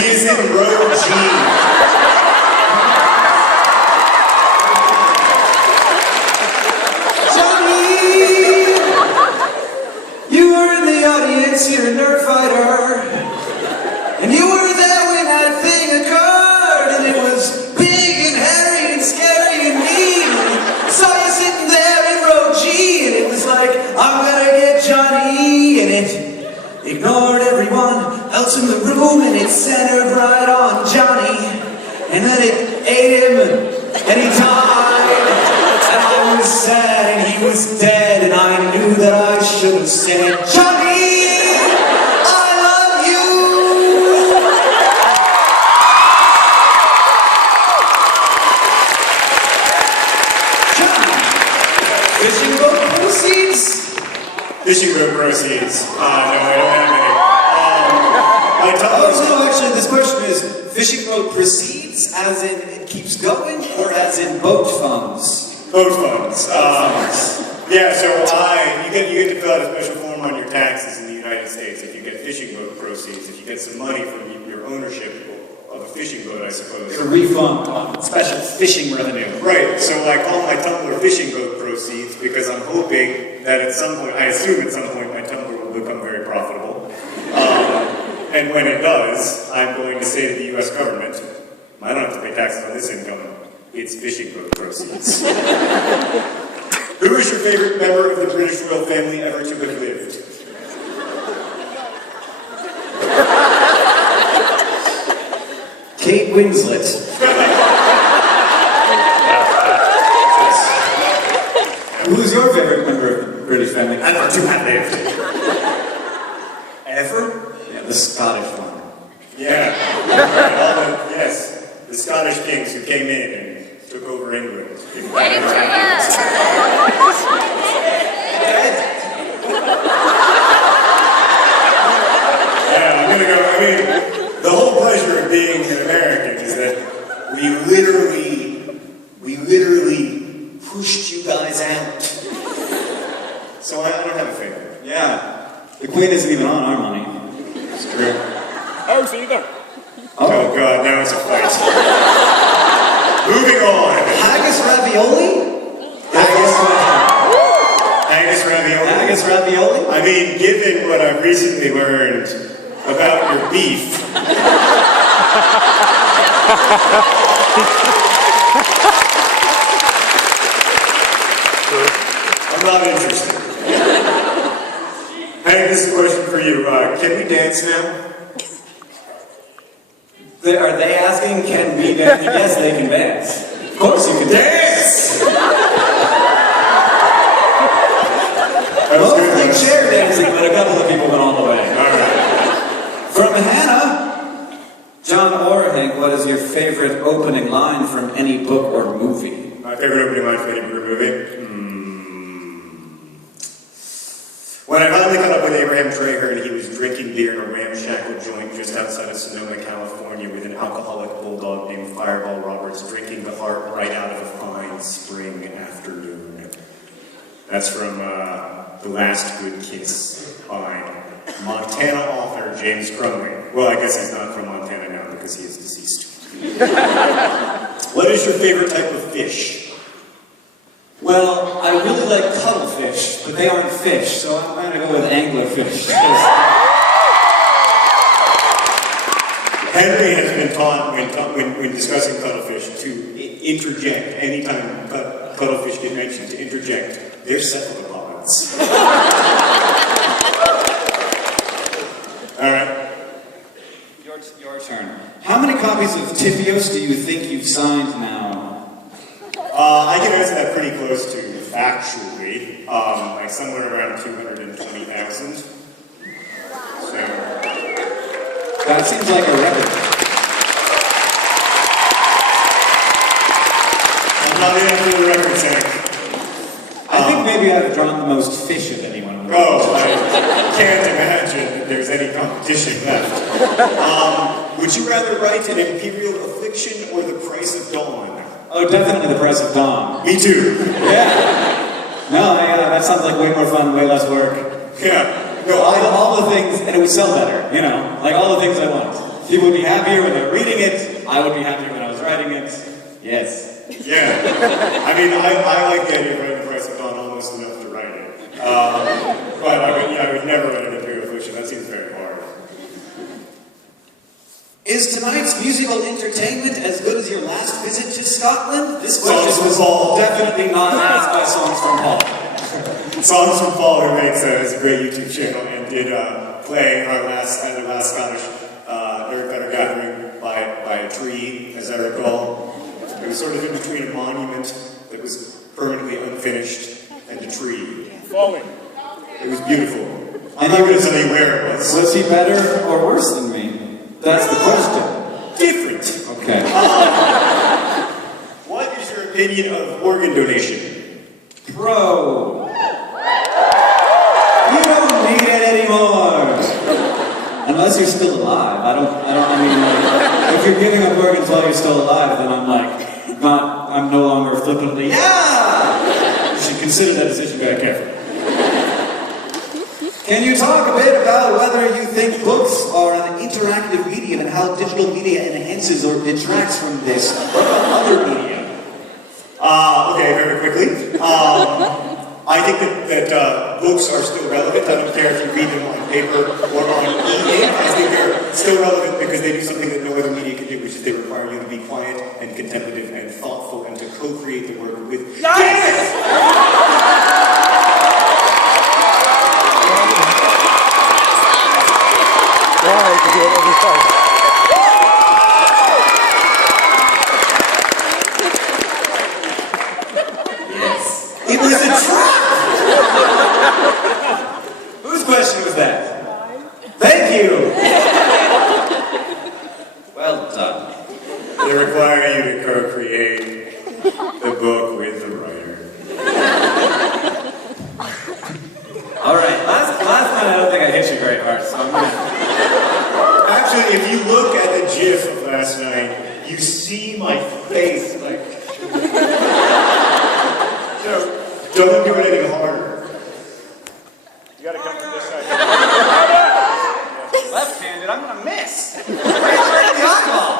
He is in row G. Johnny! You were in the audience, you're a nerd fighter. And you were there when that thing occurred. And it was big and hairy and scary and mean. Saw you sitting there in row G. it, ate him, and he died. And I was sad, and he was dead, and I knew that I should have said, Johnny, I love you. John, fishing boat proceeds? Fishing boat proceeds. No, I don't have any. No, actually, this question is, fishing boat proceeds, as in it keeps going, or as in boat funds? Boat funds. Yeah, so you get to fill out a special form on your taxes in the United States if you get fishing boat proceeds, if you get some money from your ownership of a fishing boat, I suppose. It's a refund on special fishing revenue. Right, so I call my Tumblr fishing boat proceeds because I'm hoping that at some point, I assume at some point my Tumblr will become very profitable. And when it does, I'm going to say to the US government, I don't have to pay taxes on this income, it's fishing boat proceeds. Who is your favorite member of the British royal family ever to have lived? Kate Winslet. Who's your favorite member of the British family ever to have lived? Ever? Yeah, the Scottish one. Yeah, yes, the Scottish kings who came in and took over England. Yeah, I'm gonna go, the whole pleasure of being an American is that we literally pushed you guys out. So I don't have a favorite. Yeah. The Queen isn't even on our money. It's true. Oh, so you don't. Oh God, now it's a fight. Moving on. Haggis ravioli? Haggis ravioli. Haggis ravioli? I mean, given what I've recently learned about your beef. I'm not interested. Hank, this is a question for you. Can we dance now? Are they asking, can we dance? Yes, they can dance. Of course you can dance! Mostly chair dancing, but a couple of people went all the way. Alright. From Hannah, John or Hank, what is your favorite opening line from any book or movie? My favorite opening line for any book or movie? When I finally caught up with Abraham Traeger and he was drinking beer in a ramshackle joint just outside of Sonoma, California with an alcoholic bulldog named Fireball Roberts drinking the heart right out of a fine spring afternoon. That's from The Last Good Kiss by Montana author James Crumley. Well, I guess he's not from Montana now because he is deceased. What is your favorite type of fish? Well, I really like cuttlefish, but they aren't fish, so I'm going to go with anglerfish. Henry has been taught when discussing cuttlefish to interject anytime cuttlefish get mentioned, to interject their cephalopods. All right. Your turn. How many copies of TFIOS do you think you've signed now? I can answer that pretty close to factually, like somewhere around 220,000. So that seems like a record. I'm not in for the record, Zach. I think maybe I've drawn the most fish of anyone. Oh, I can't imagine that there's any competition left. Would you rather write An Imperial Affliction or The Price of Dawn? Oh, definitely The Price of Dawn. Me too. Yeah. No, that sounds like way more fun, way less work. Yeah. No, all the things, and it would sell better, you know, like all the things I want. People would be happier when they're reading it. I would be happier when I was writing it. Yes. Yeah. I mean, I like the idea of writing The Price of Dawn almost enough to write it. But I would never write An Imperial Affliction. That seems very hard. Is tonight's musical entertainment as good as your last visit to Scotland? This Songs question from was Paul. definitely not asked by Songs from Paul. Songs from Paul, who has a great YouTube channel and did play our last Scottish Nerd Fighter gathering by a tree, as I recall. was sort of in between a monument that was permanently unfinished and a tree. Falling. It was beautiful. I'm not going to tell you where it was. Was he better or worse than me? That's the question. Different. Okay. What is your opinion of organ donation? Bro. You don't need it anymore. Unless you're still alive. I mean, like, if you're giving up organs while you're still alive, then I'm no longer flippantly, yeah! You should consider that decision very carefully. Can you talk a bit about whether you think books are an interactive medium and how digital media enhances or detracts from this? What about other media? Okay, very quickly. I think that books are still relevant. I don't care if you read them on paper or on e-ink. I think they're still relevant because they do something that no other media can do, which is they require you to be quiet and contemplative and thoughtful and to co-create the work with... Yes! It was a trap! Whose question was that? Thank you! Well done. They require you to co-create the book with the writer. Alright, last night I don't think I hit you very hard, so I'm gonna... Actually, if you look at the GIF of last night, you see my face, like... Don't do it any harder. You gotta come from this side. Left-handed, I'm gonna miss! Right in the eyeball!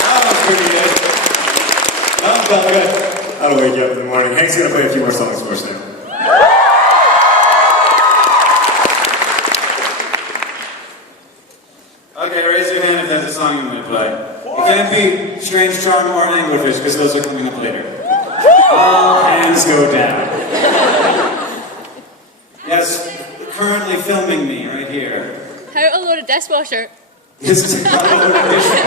That was pretty good. That felt good. That'll wake you up in the morning. Hank's gonna play a few more songs for us now. Okay, raise your hand if that's a song you want to play. It can't be Strange Charm or Anglerfish, because those are coming up later. All hands go down. Yes, currently filming me right here. How to load a dishwasher. This is not a dishwasher.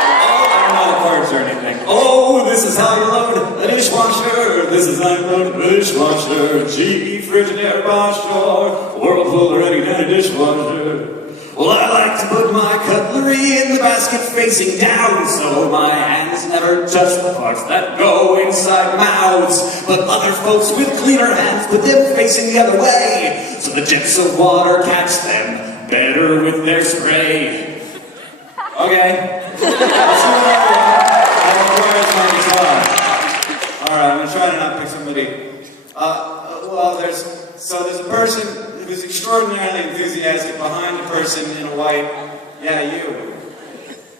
I don't know the chords or anything. Oh, this is how you load a dishwasher. This is how you load a dishwasher. GE Frigidaire washer. Whirlpool ready to a dishwasher. Well, I like to put my cutlery in the basket facing down, so my hands never touch the parts that go inside mouths. But other folks with cleaner hands put them facing the other way, so the jets of water catch them better with their spray. Okay. Let's do another one. That requires my guitar. Alright, I'm gonna try to not pick somebody. Well, there's a person who's extraordinarily enthusiastic behind a person in a white... Yeah, you.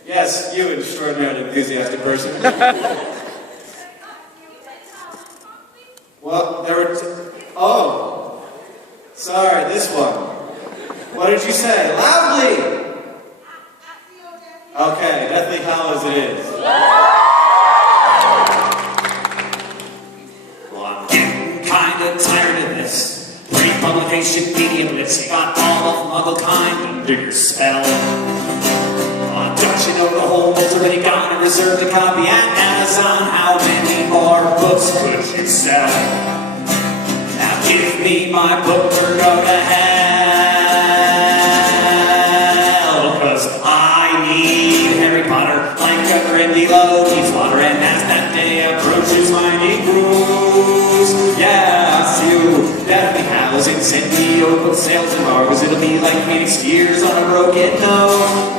Yes, you, extraordinarily enthusiastic person. Well, there were... Oh. Sorry, this one. What did you say? Loudly! Okay, Deathly Hallows it is. Well, I'm getting kinda tired of this. Pre-publication media blitz, you got all of muggle kind under your spell. Don't you know the whole world's already gone and reserved a copy at Amazon? How many more books could you sell? Now give me my book or go to hell, 'cause I need Harry Potter like a Grindy Low needs water, and as that day approaches my negroes, yes, you Deathly Hallows incendio book sales and bars, it'll be like Phoenix Tears on a broken note.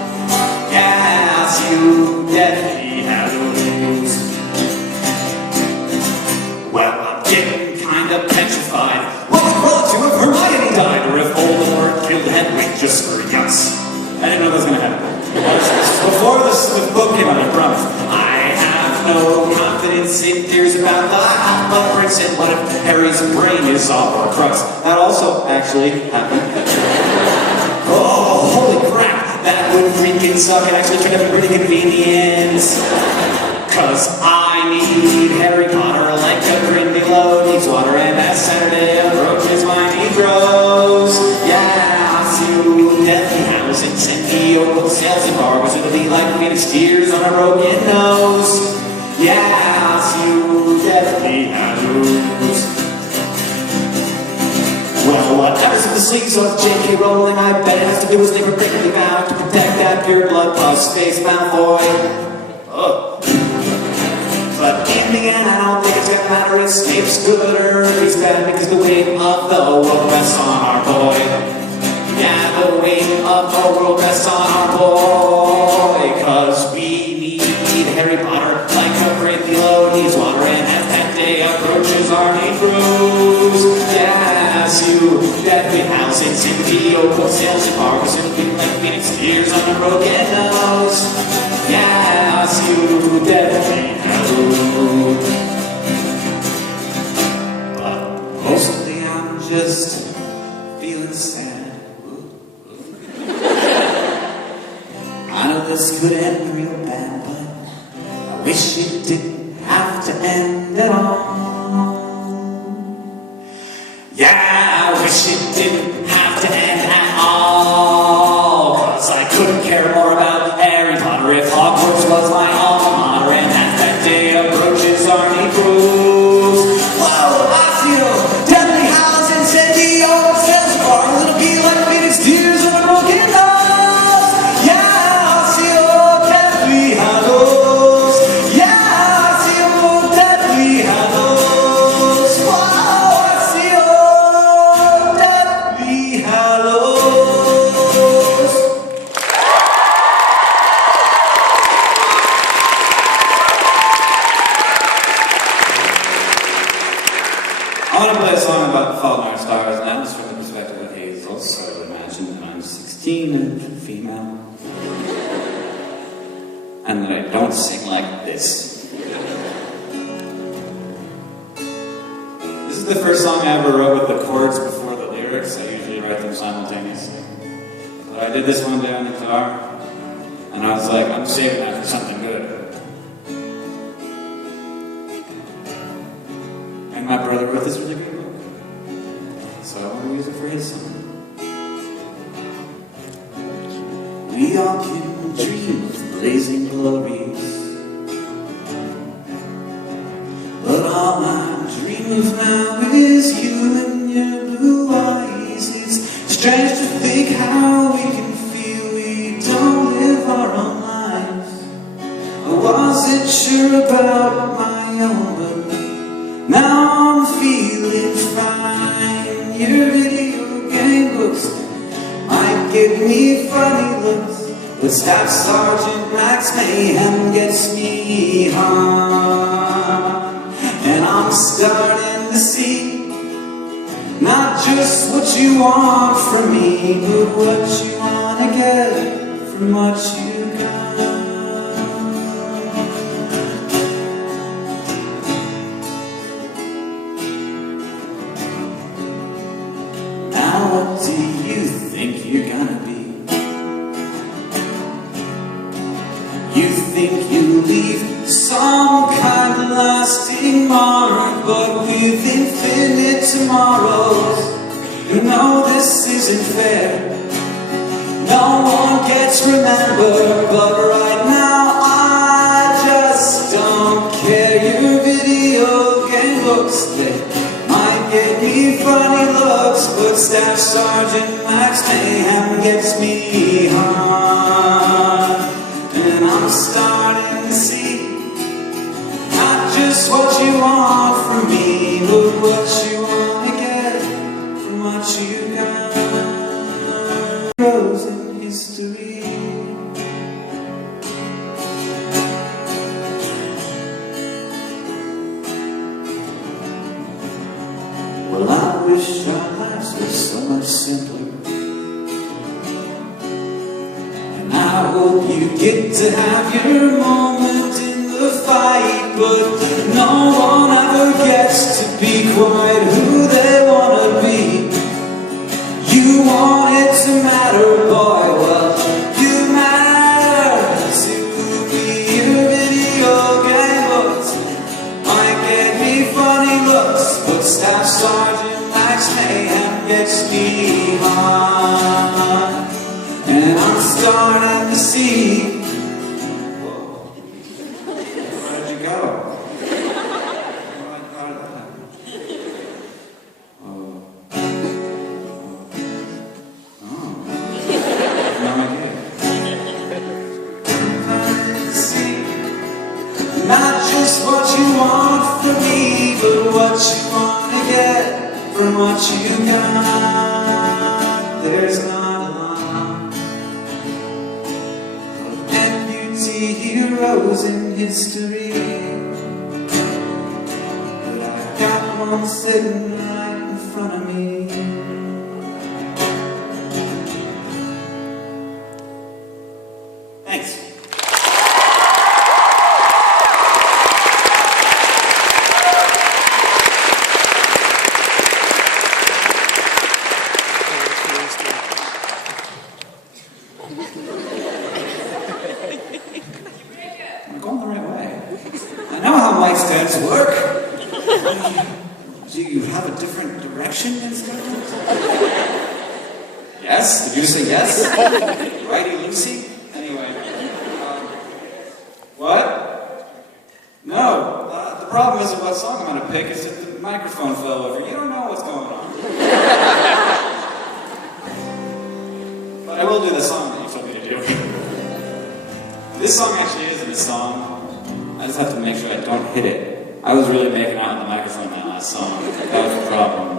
Yes, you Deathly Hallows. Well, I'm getting kind of petrified. What's brought to if Hermione died, or if Voldemort killed Hedwig just for yucks? I didn't know that was gonna happen. Before this book came out, I promise. I have no confidence in theories about the Half-Blood Prince, and what if Harry's brain is all Horcrux? That also actually happened. Oh, holy crap! That would freaking suck. It actually turned out to be pretty convenient. 'Cause I need Harry Potter like a Grindy starts J.K. Rowling, I bet it has to do with Snape breaking the vow to protect that pure blood puff space Malfoy. But in the end, I don't think it's gonna matter if Snape's good or if he's bad, because the weight of the world rests on our boy. Yeah, the weight of the world rests on our boy, cause we need Harry Potter like a great deal needs water, and as that day approaches, our need grows. Yes, you deathly houses in the open sails and bars, and looking like Phoenix tears on a broken nose. Yes, you deathly houses. But mostly I'm just feeling sad. I know this could end real bad, but I wish it didn't have to end at all. Yeah, I wish it didn't have to end at all, cause I couldn't care more about Harry Potter if Hogwarts was my alma mater, and as that day approaches, Arnie grows. Whoa, I feel deadly howls and the old sails bar, a little bit like Phoenix tears on a broken nose. Yeah, I feel deadly hollows. Yeah, I feel deadly hollows. Wow, I feel deadly hollows. I want to play a song about the Fault in Our Stars now. It's from the perspective of Hazel, so imagine that I'm 16 and female. And that I don't sing like this. This is the first song I ever wrote with the chords before the lyrics. I usually write them simultaneously. But I did this one day on the guitar, and I was like, I'm saving that for something good. And my brother wrote this really great book, so I want to use it for his song. We all can dream of blazing glories, but all I dream of now is you and your blue eyes. It's strange to think how we can feel we don't live our own lives. I wasn't sure about my own, but now I'm feeling fine. Your video game books might give me funny looks, but Staff Sergeant Max Mayhem gets me high. And I'm starting to see not just what you want from me, but what you want to get from what you got. What do you think you're gonna be? You think you leave some kind of lasting mark, but with infinite tomorrows, you know this isn't fair. No one gets remembered, but right now I just don't care. Your video game books, they might get me funny looks, but Staff Sergeant Max Mayhem gets me high. And I'm starting to see not just what you want from me, but what you want to get from what you got. Heroes in history. Well, I wish our lives were so much simpler, and I hope you get to have your moment in the fight, but no one ever gets to be quite who they want to be. You want it to matter, boy, well, you matter to me. Your video game books might get me funny looks, but Staff Sergeant Max Mayhem gets me high. And I'm starting to see. Whoa. Where did you go? Oh, I thought of that. Oh. what you got. There's not a lot of amputee heroes in history, but I've got one sitting right in front of me. Thanks. I'm going the right way. I know how mic stands work. Do you have a different direction in Scotland? Yes? Did you just say yes? Righty Lucy? Anyway. What? No. The problem isn't what song I'm going to pick, it's that the microphone fell over. You don't know what's going on. But I will do the song that you told me to do. This song actually isn't a song. I just have to make sure I don't hit it. I was really making out on the microphone that last song. That was the problem.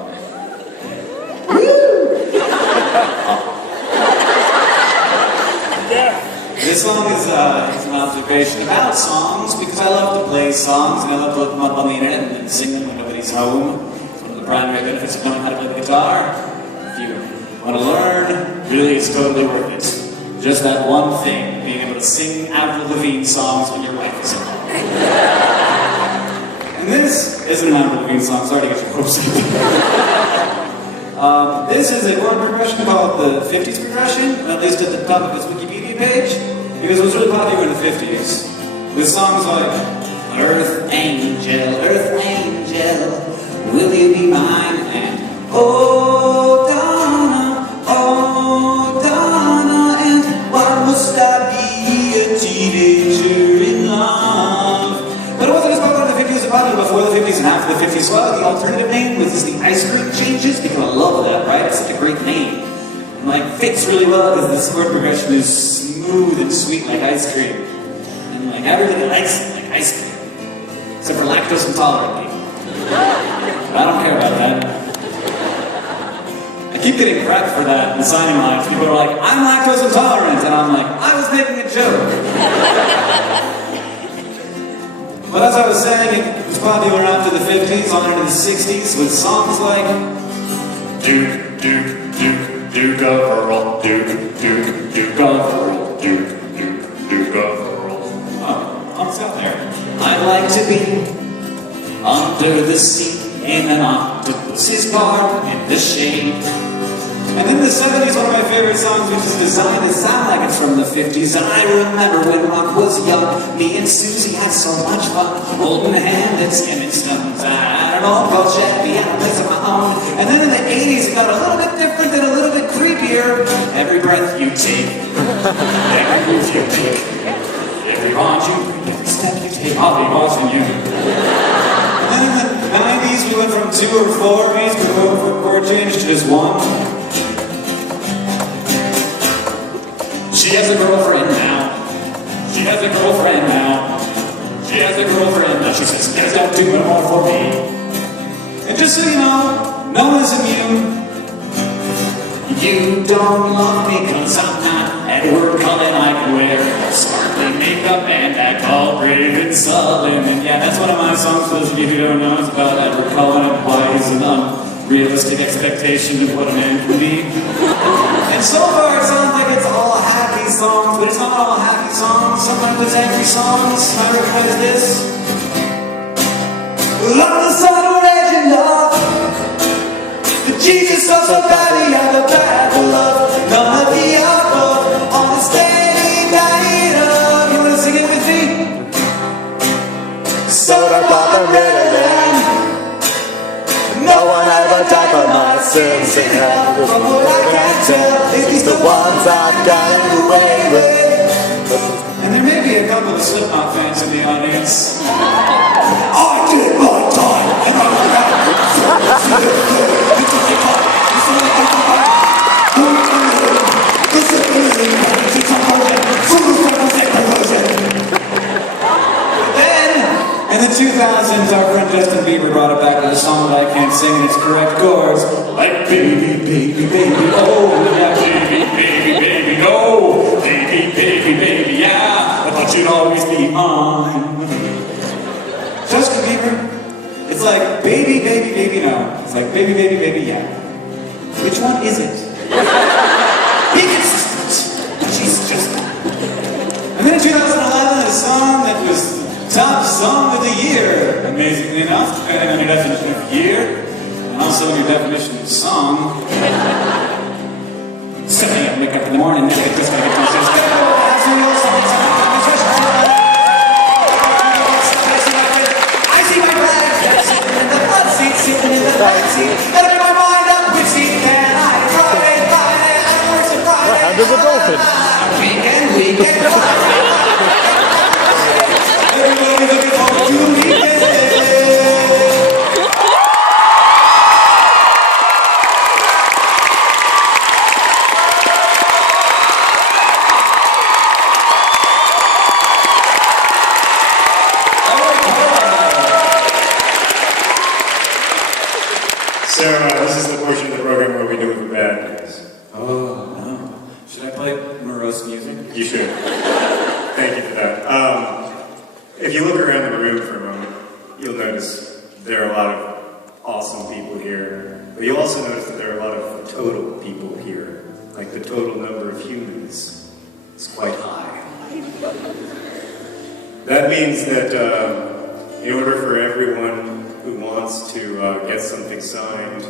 This song is an observation about songs because I love to play songs and I love to look them up on the internet and then sing them when nobody's home. It's one of the primary benefits of knowing how to play the guitar. If you want to learn, really it's totally worth it. Just that one thing, being able to sing Avril Lavigne songs when your wife is at home. And this isn't an Avril Lavigne song, sorry to get your hopes up. This is a chord progression called the 50s progression, at least at the top of his Wikipedia page, because it was really popular in the 50s. With songs like, Earth Angel, will you be mine? And, oh Donna, and why must I be a teenager in love? But it wasn't as popular in the 50s as it was before the 50s and after the 50s. Well, the alternative name was the Ice Cream Changes, because I love that, right? It's such a great name. And like, fits really well because this chord progression is smooth and sweet like ice cream. And like, everybody likes it like ice cream. Except for lactose intolerant people. But I don't care about that. I keep getting cracked for that in the signing lines. People are like, I'm lactose intolerant. And I'm like, I was making a joke. But as I was saying, it was popular after the 50s, on into the 60s, with songs like Duke, Duke, Duke, Duke of Earl, Duke, Duke, Duke of Earl, Duke, Duke, Duke of Earl. Oh, it's out there. I'd like to be under the sea in an octopus's garden in the shade. And in the 70s, one of my favorite songs, which is designed to sound like it's from the 50s. And I remember when rock was young, me and Susie had so much fun, holding a hand and skimming stones. I had an old gold Chevy and a place of my own. And then in the 80s, it got a little bit different and a little bit creepier. Every breath you take, every move you make, every bond you breathe, every step you take, I'll be watching you. And then in the 90s, we went from 2 or 4 beats with a chord change to just one. She has a girlfriend now. She has a girlfriend now. She has a girlfriend now. She says, guys, don't do no more for me. And just so you know, no one is immune. You don't love me cause I'm not Edward Cullen. I can wear sparkling makeup and act all brave and sullen. And yeah, that's one of my songs for those of you who don't know. It's about Edward Cullen and why he's an unrealistic expectation of what a man can be. And so far it sounds like it's all happy songs, but it's not all happy songs. Sometimes it's angry songs. I recognize this. Love the sun of legend, love. The Jesus of so bad, yeah, the bad for love. None of the above on the steady night of. You wanna sing it with me? Soda pop and Ritalin. No one ever died for my sins in hell. From what I can tell, it's the ones I've gotten away with. And there may be a couple of Slipknot fans in the audience. I did my time, and I Then, in the 2000s, our friend Justin Bieber brought it back with a song like can't sing in its correct chords. Like baby, baby, baby, oh, yeah, baby, baby, baby, no. Baby, baby, baby, yeah. I thought you'd always be mine. Justin Bieber, it's like baby, baby, baby, no. It's like baby, baby, baby, yeah. Which one is it? Be consistent. She's just. And then in 2011, a song that was top song of the year. Amazingly enough, depending on your definition of year, and also your definition of song. Setting up, wake up in the morning, make it just like a conscious. I see my flag, sitting in the front seat, sitting in the back seat, and in my mind up which seat can I Friday, I'm working Friday. How does a dolphin? Weekend, everybody looking forward to the weekend. So this is the portion of the program where we do it for bad news. Oh, no. Should I play morose music? You should. Thank you for that. If you look around the room for a moment, you'll notice there are a lot of awesome people here, but you'll also notice that there are a lot of total people here. Like the total number of humans is quite high. That means that in order for everyone who wants to get something signed,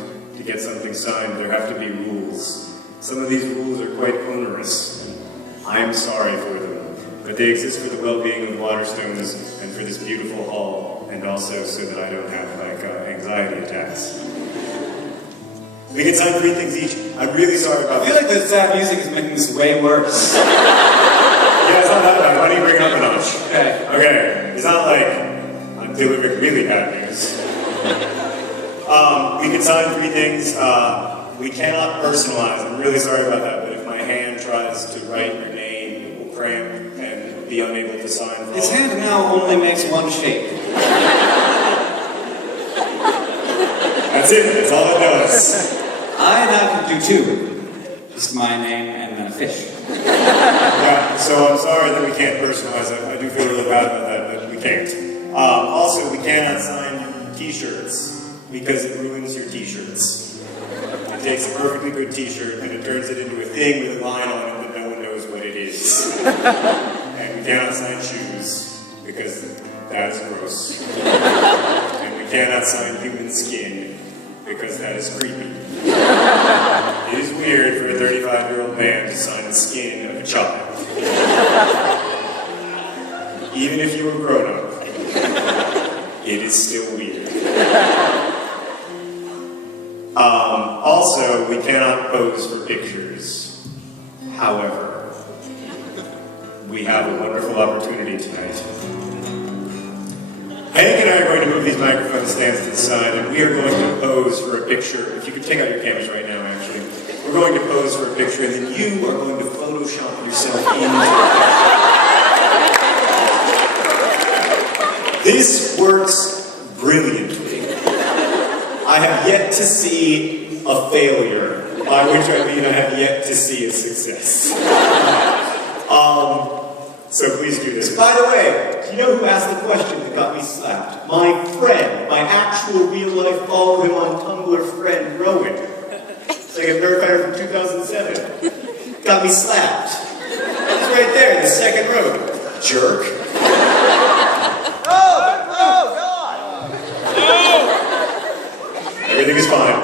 there have to be rules. Some of these rules are quite onerous. I'm sorry for them, but they exist for the well-being of Waterstones and for this beautiful hall, and also so that I don't have anxiety attacks. We can sign 3 things each. I'm really sorry about I feel like the sad music is making this way worse. Yeah, it's not that bad. Why don't you bring it up a notch? Okay. Okay, it's not like I'm delivering really bad news. We can sign 3 things. We cannot personalize. I'm really sorry about that, but if my hand tries to write your name, it will cramp and be unable to sign. His hand now only makes one shape. That's it. That's all it does. I now can do 2. Just my name and then a fish. Yeah, so I'm sorry that we can't personalize it. I do feel really bad about that, but we can't. Also, we cannot sign T-shirts because it ruins your T-shirts. It takes a perfectly good T-shirt and it turns it into a thing with a line on it that no one knows what it is. And we cannot sign shoes because that is gross. And we cannot sign human skin because that is creepy. It is weird for a 35-year-old man to sign the skin of a child. Even if you were grown up, it is still weird. Also, we cannot pose for pictures. However, we have a wonderful opportunity tonight. Hank and I are going to move these microphone stands to the side, and we are going to pose for a picture. If you could take out your cameras right now, actually. We're going to pose for a picture, and then you are going to Photoshop yourself into it. This works brilliantly. I have yet to see a failure, by which I mean I have yet to see a success. So please do this. By the way, do you know who asked the question that got me slapped? My friend, my actual real-life follow him on Tumblr friend, Rowan. It's like a verifier from 2007. Got me slapped. It's right there in the second row. Jerk. Oh, God! Everything is fine.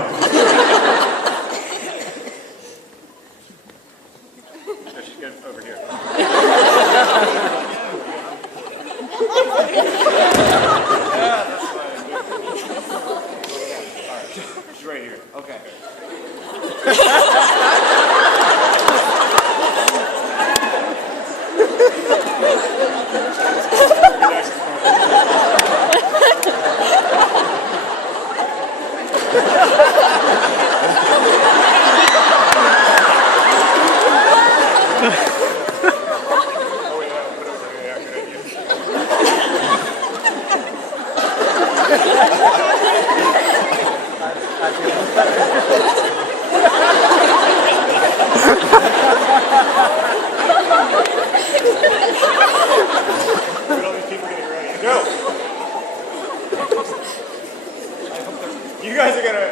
She's good over here. She's right here. Okay. Look at all these people getting ready. Go! You guys are gonna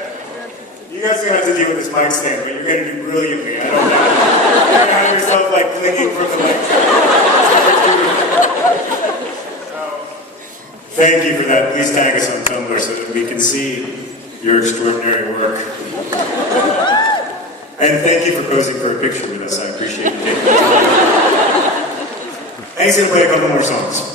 have to deal with this mic stand, but you're gonna do brilliantly. I don't know. You're gonna have yourself like clinging from the mic stand. Thank you for that. Please tag us on Tumblr so that we can see your extraordinary work. And thank you for posing for a picture with us. I appreciate you taking the time. Thanks, gonna play a couple more songs.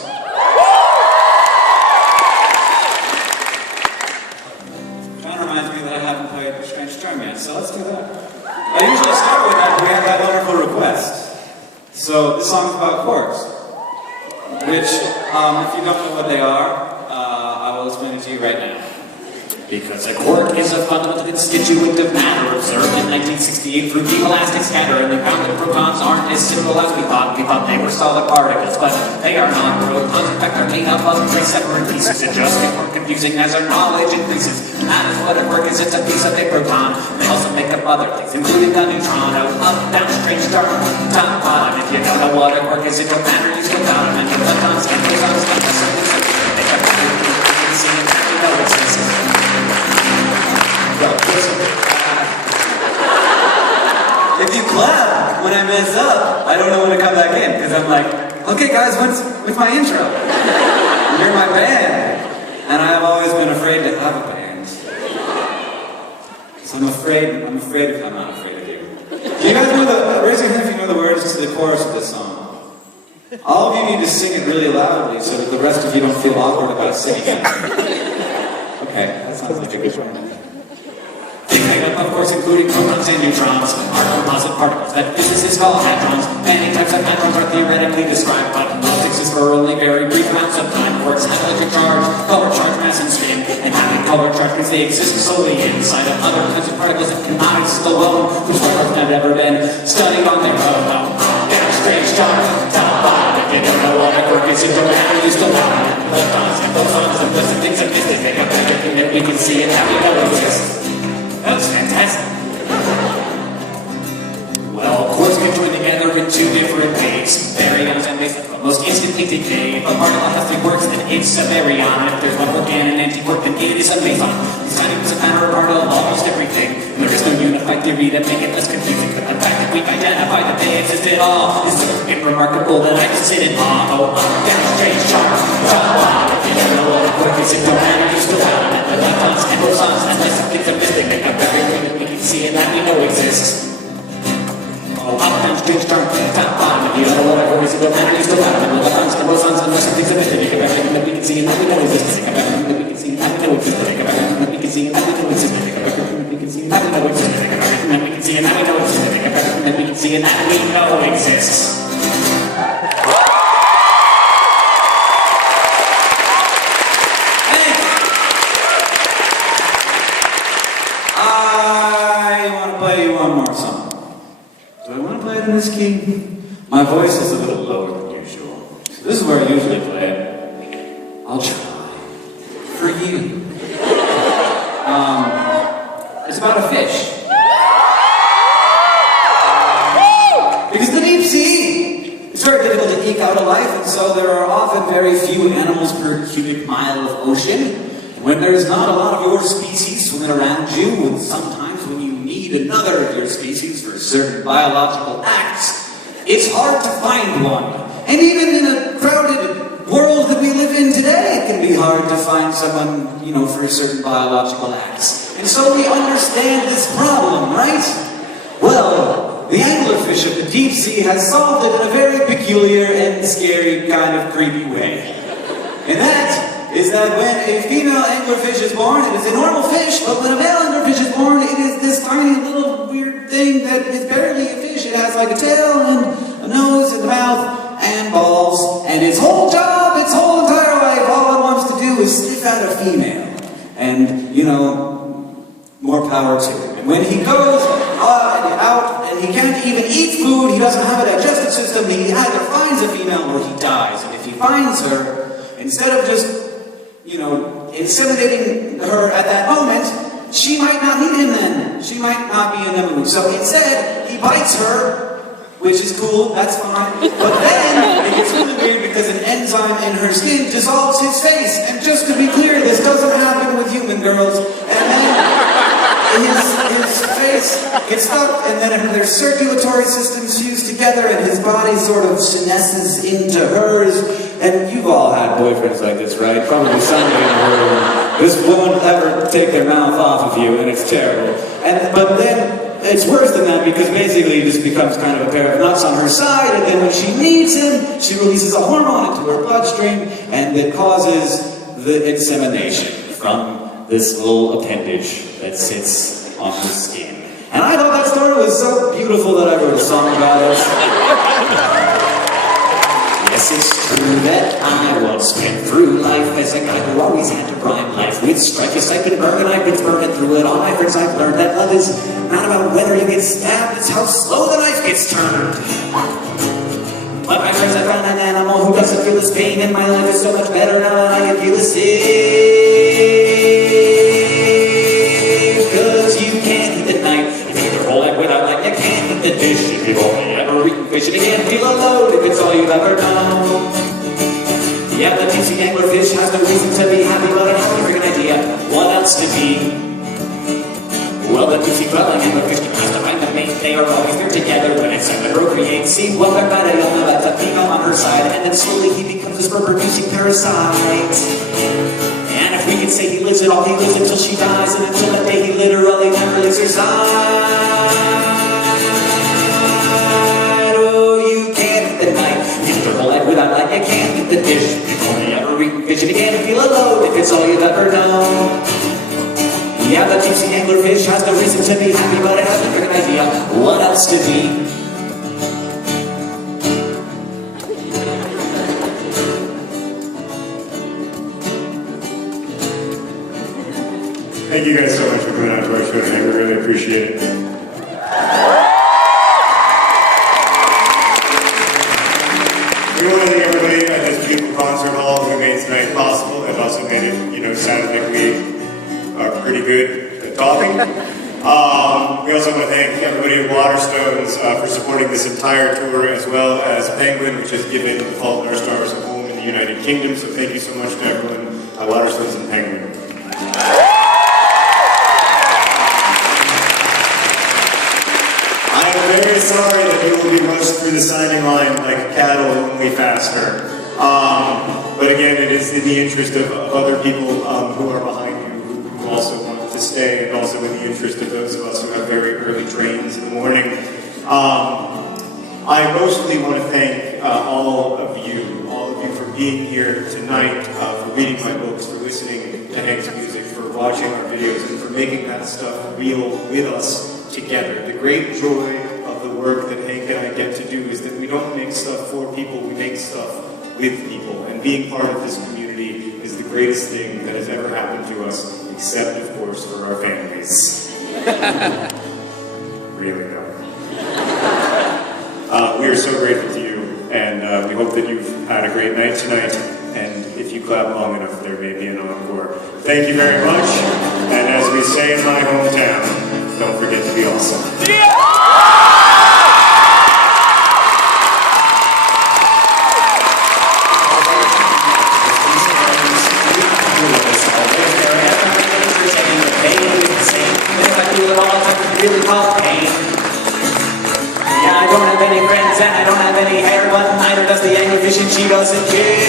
So let's do that. I usually start with that, but we have that wonderful request. So this song's about quarks, which, if you don't know what they are, I will explain it to you right now. Because a quark is a fundamental constituent of matter observed in 1968 through deep elastic scatter, and they found that protons aren't as simple as we thought. We thought they were solid particles, but they are not. Protons, in fact, are made up of three separate pieces. It just gets more confusing as our knowledge increases. And that is what a quark is. It's a piece of a proton. They also make up other things, including a neutron, up, down, strange, dark, top, bottom. If you don't know what a quark is, it don't matter. You still got them. And protons and bosons and the circles that they have to do. You can see exactly know it's this. If you clap when I mess up, I don't know when to come back in, because I'm like, okay guys, what's my intro? You're my band. And I've always been afraid to have a band. So I'm afraid if I'm not afraid of you. Do you guys know raise your hand if you know the words to the chorus of this song. All of you need to sing it really loudly so that the rest of you don't feel awkward about singing it. Okay, that sounds like a good one. Of course, including protons and neutrons, are composite particles that physicists call hadrons. Many types of hadrons are theoretically described, but most exist for only very brief amounts of time. Quarks have electric charge, color charge, mass, and spin. And having color charge means they exist solely inside of other types of particles that cannot exist alone, whose particles have never been studied on their own. They're strange charge, top, bottom. If you don't know what a quark is, you don't have to use the bottom. Electrons and bosons and the things that exist, they make up everything that we can see and how we know exists. That was fantastic. Well, quarks can join together in two different ways. Baryons and mesons will most instantly decay. If a particle has three quarks, then it's a baryon. If there's one quark and an anti-quark, then it is a meson. These tiny bits of matter are part of almost everything. There is no unified theory that make it less confusing. But the fact that we've identified that they exist at all is so remarkable that I just sit in awe. Oh, down, strange charge, top, bottom. If you don't know what a quark is, it don't matter, you still have it. Electrons and bosons and mesons things are missing. Make up everything that we can see and that we know exists. Oh, up, down, strange, dark, top, bottom. If you don't know what a quark is, it don't matter, you still have it. Electrons and bosons and mesons things are missing. Make up everything that we can see and that we know exists. Make up everything that we can see and that we know exists. Make up everything that we can see and that we know exists. Make up everything that we can see and that we know exists. Make up everything that we can see and that we know exists. Make up everything that we can see and that we know exists. In this key, my voice is a little lower than usual. So this is where I usually play it. I'll try. For you. It's about a fish. Because the deep sea is very difficult to eke out a life, and so there are often very few animals per cubic mile of ocean. When there's not a lot of your species swimming around you, and sometimes when you need another of your species for certain biological acts, it's hard to find one. And even in a crowded world that we live in today, it can be hard to find someone, for certain biological acts. And so we understand this problem, right? Well, the anglerfish of the deep sea has solved it in a very peculiar and scary kind of creepy way. And that is that when a female anglerfish is born, it is a normal fish, but when a male anglerfish is born, it is this tiny little weird thing that is barely a fish. It has like a tail and a nose and a mouth and balls, and its whole entire life, all it wants to do is sniff out a female. And, more power to him. And when he goes out and he can't even eat food, he doesn't have a digestive system, he either finds a female or he dies. And if he finds her, instead of just inseminating her at that moment, she might not might not be in the mood. So instead, he bites her, which is cool, that's fine. But then, it gets really weird because an enzyme in her skin dissolves his face. And just to be clear, this doesn't happen with human girls. And then his face gets stuck, and then their circulatory systems fuse together, and his body sort of senesces into hers. And you've all had boyfriends like this, right? Probably somebody in the room. This won't ever take their mouth off of you, and it's terrible. But then, it's worse than that because basically this becomes kind of a pair of nuts on her side, and then when she needs him, she releases a hormone into her bloodstream, and it causes the insemination from this little appendage that sits on the skin. And I thought that story was so beautiful that I wrote a song about it. Yes, it's true that I once went through life as a guy who always had to rhyme life with strife. Yes, I've been burned and I've been burning through it. All my friends I've learned that love is not about whether you get stabbed, it's how slow the knife gets turned. But my friends, I found an animal who doesn't feel this pain, and my life is so much better now that I can feel the same. Cause you can't eat the knife if you roll it without light. You can't eat the dish if you've only ever eaten fish, and you can't feel a load if it's all you've ever known. Yeah, the deep sea anglerfish has no reason to be happy, but it has a freaking idea what else to be. Well, the deep sea dwelling anglerfish can has to find the mate. They are always there together when it's time to procreate. See, well, they're better, you'll know that's a female on her side, and then slowly he becomes a sperm-producing parasite. And if we can say he lives it all, he lives until she dies, and until that day he literally never leaves her side. Oh, you can't eat the knife, you have to roll it without light. You can't eat the dish, you've only ever eaten fish, and you can't feel a load if it's all you've ever known. Yeah, the deep sea anglerfish has no reason to be happy, but it has a freaking idea what else to be. Thank you guys so much for coming out to our show tonight. We really appreciate it. We want to thank everybody at this beautiful concert hall who made tonight possible and also made it, sound like we are pretty good at talking. We also want to thank everybody at Waterstones for supporting this entire tour, as well as Penguin, which has given The Fault in Our Stars a home in the United Kingdom. So thank you so much to everyone at Waterstones and Penguin. I am very sorry that you will be rushed through the signing line like cattle only faster. But again, it is in the interest of other people who are behind you, who also want to stay, and also in the interest of those of us who have very early trains in the morning. I mostly want to thank all of you for being here tonight, for reading my books, for listening to Hank's music, for watching our videos, and for making that stuff real with us together. The great joy of the work that Hank and I get to do is that we don't make stuff for people, we make stuff with people. And being part of this community is the greatest thing that has ever happened to us, except, of course, for our families. Really, no. We are so grateful to you, and we hope that you've had a great night tonight. And if you clap long enough, there may be an encore. Thank you very much, and as we say in my hometown, don't forget to be awesome. Really called pain. Yeah, I don't have any friends and I don't have any hair, but neither does the anglerfish and she doesn't care.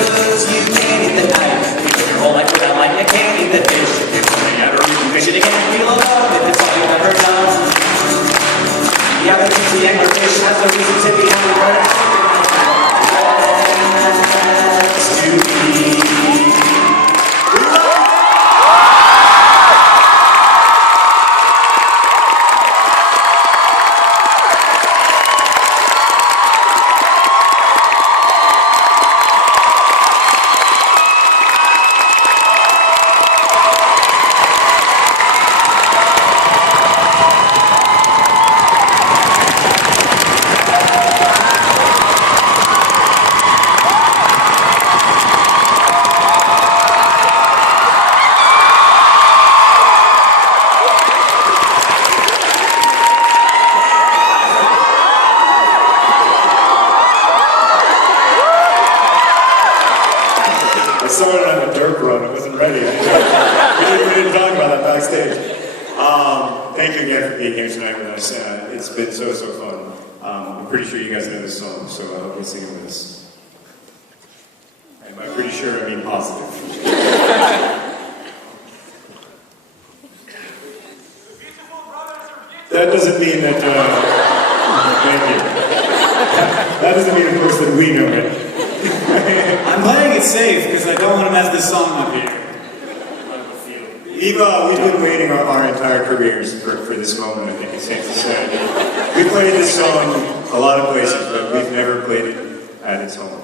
Cause you can't eat the knife, you live your whole life without light. You can't eat the fish, you've only ever eaten fish, and you can't feel alone if it's all you've ever known. Yeah, but the anglerfish has no reason to be happy, but it's to be. stage. Thank you again for being here tonight with us. It's been so fun. I'm pretty sure you guys know this song, so I hope you sing it with us. And by pretty sure, I mean positive. That doesn't mean that, thank you. That doesn't mean, of course, that we know it. I'm playing it safe because I don't want to mess this song up here. We've been waiting our entire careers for this moment, I think it's safe to say. We played this song a lot of places, but we've never played it at its home.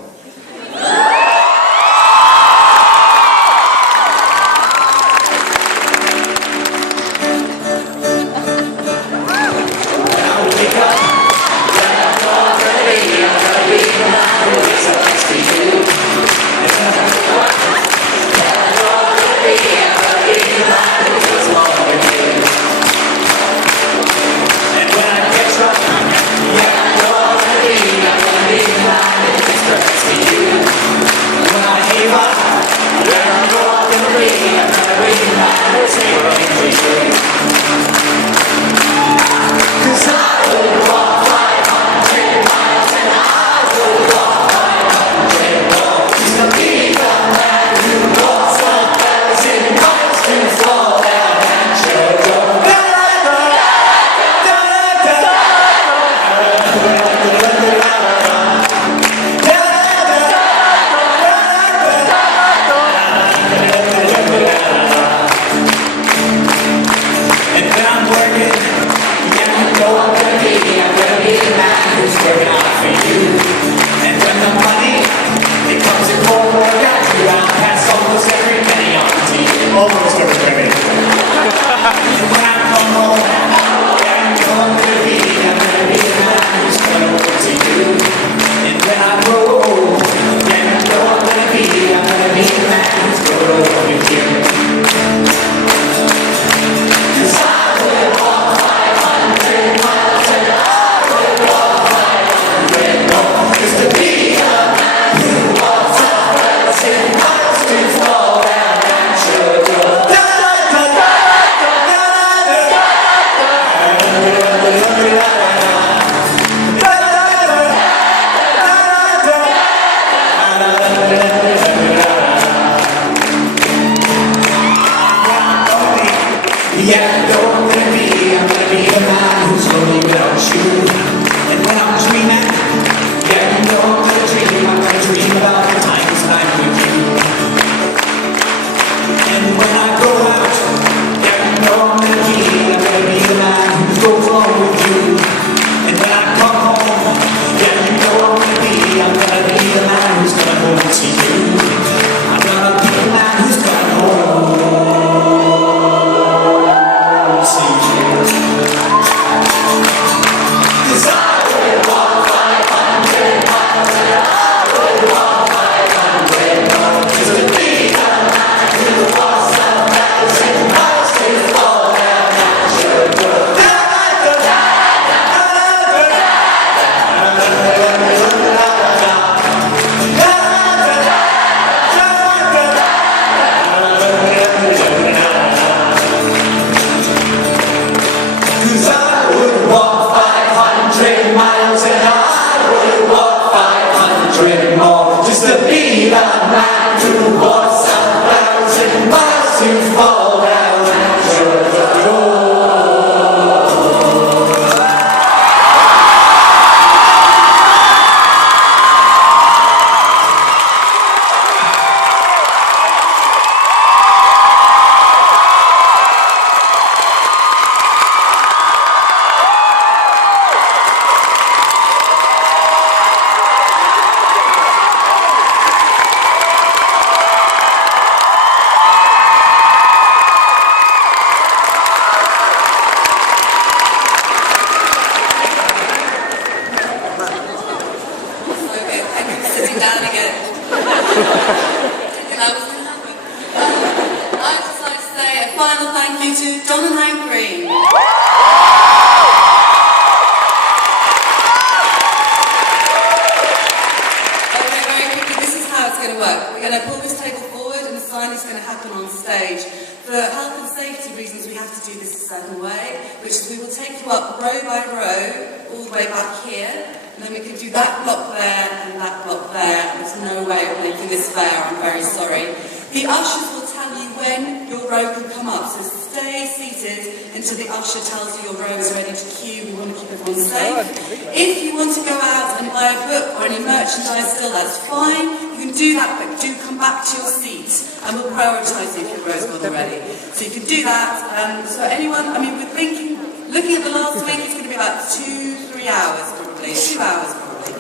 We're going to pull this table forward and the sign is going to happen on stage. stage. For health and safety reasons, we have to do this a certain way, which is we will take you up row by row, all the way back here, and then we can do that block there and that block there. There's no way of making this fair, I'm very sorry. The ushers will tell you when your row can come up, so stay seated until the usher tells you your row is ready to queue. We want to keep everyone safe. If you want to go out and buy a book or any merchandise still, that's fine. You can do that, but do come back to your seat, and we'll prioritise you if your row's not already. So you can do that. So anyone, I mean, we're thinking, looking at the last week, it's going to be about 2-3 hours probably, 2 hours probably.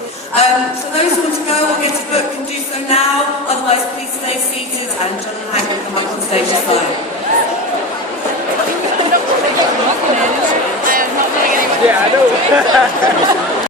So those who want to go or get a book can do so now, otherwise please stay seated, and John and Hank will come back on stage this time. I am not letting anyone. Yeah, I know.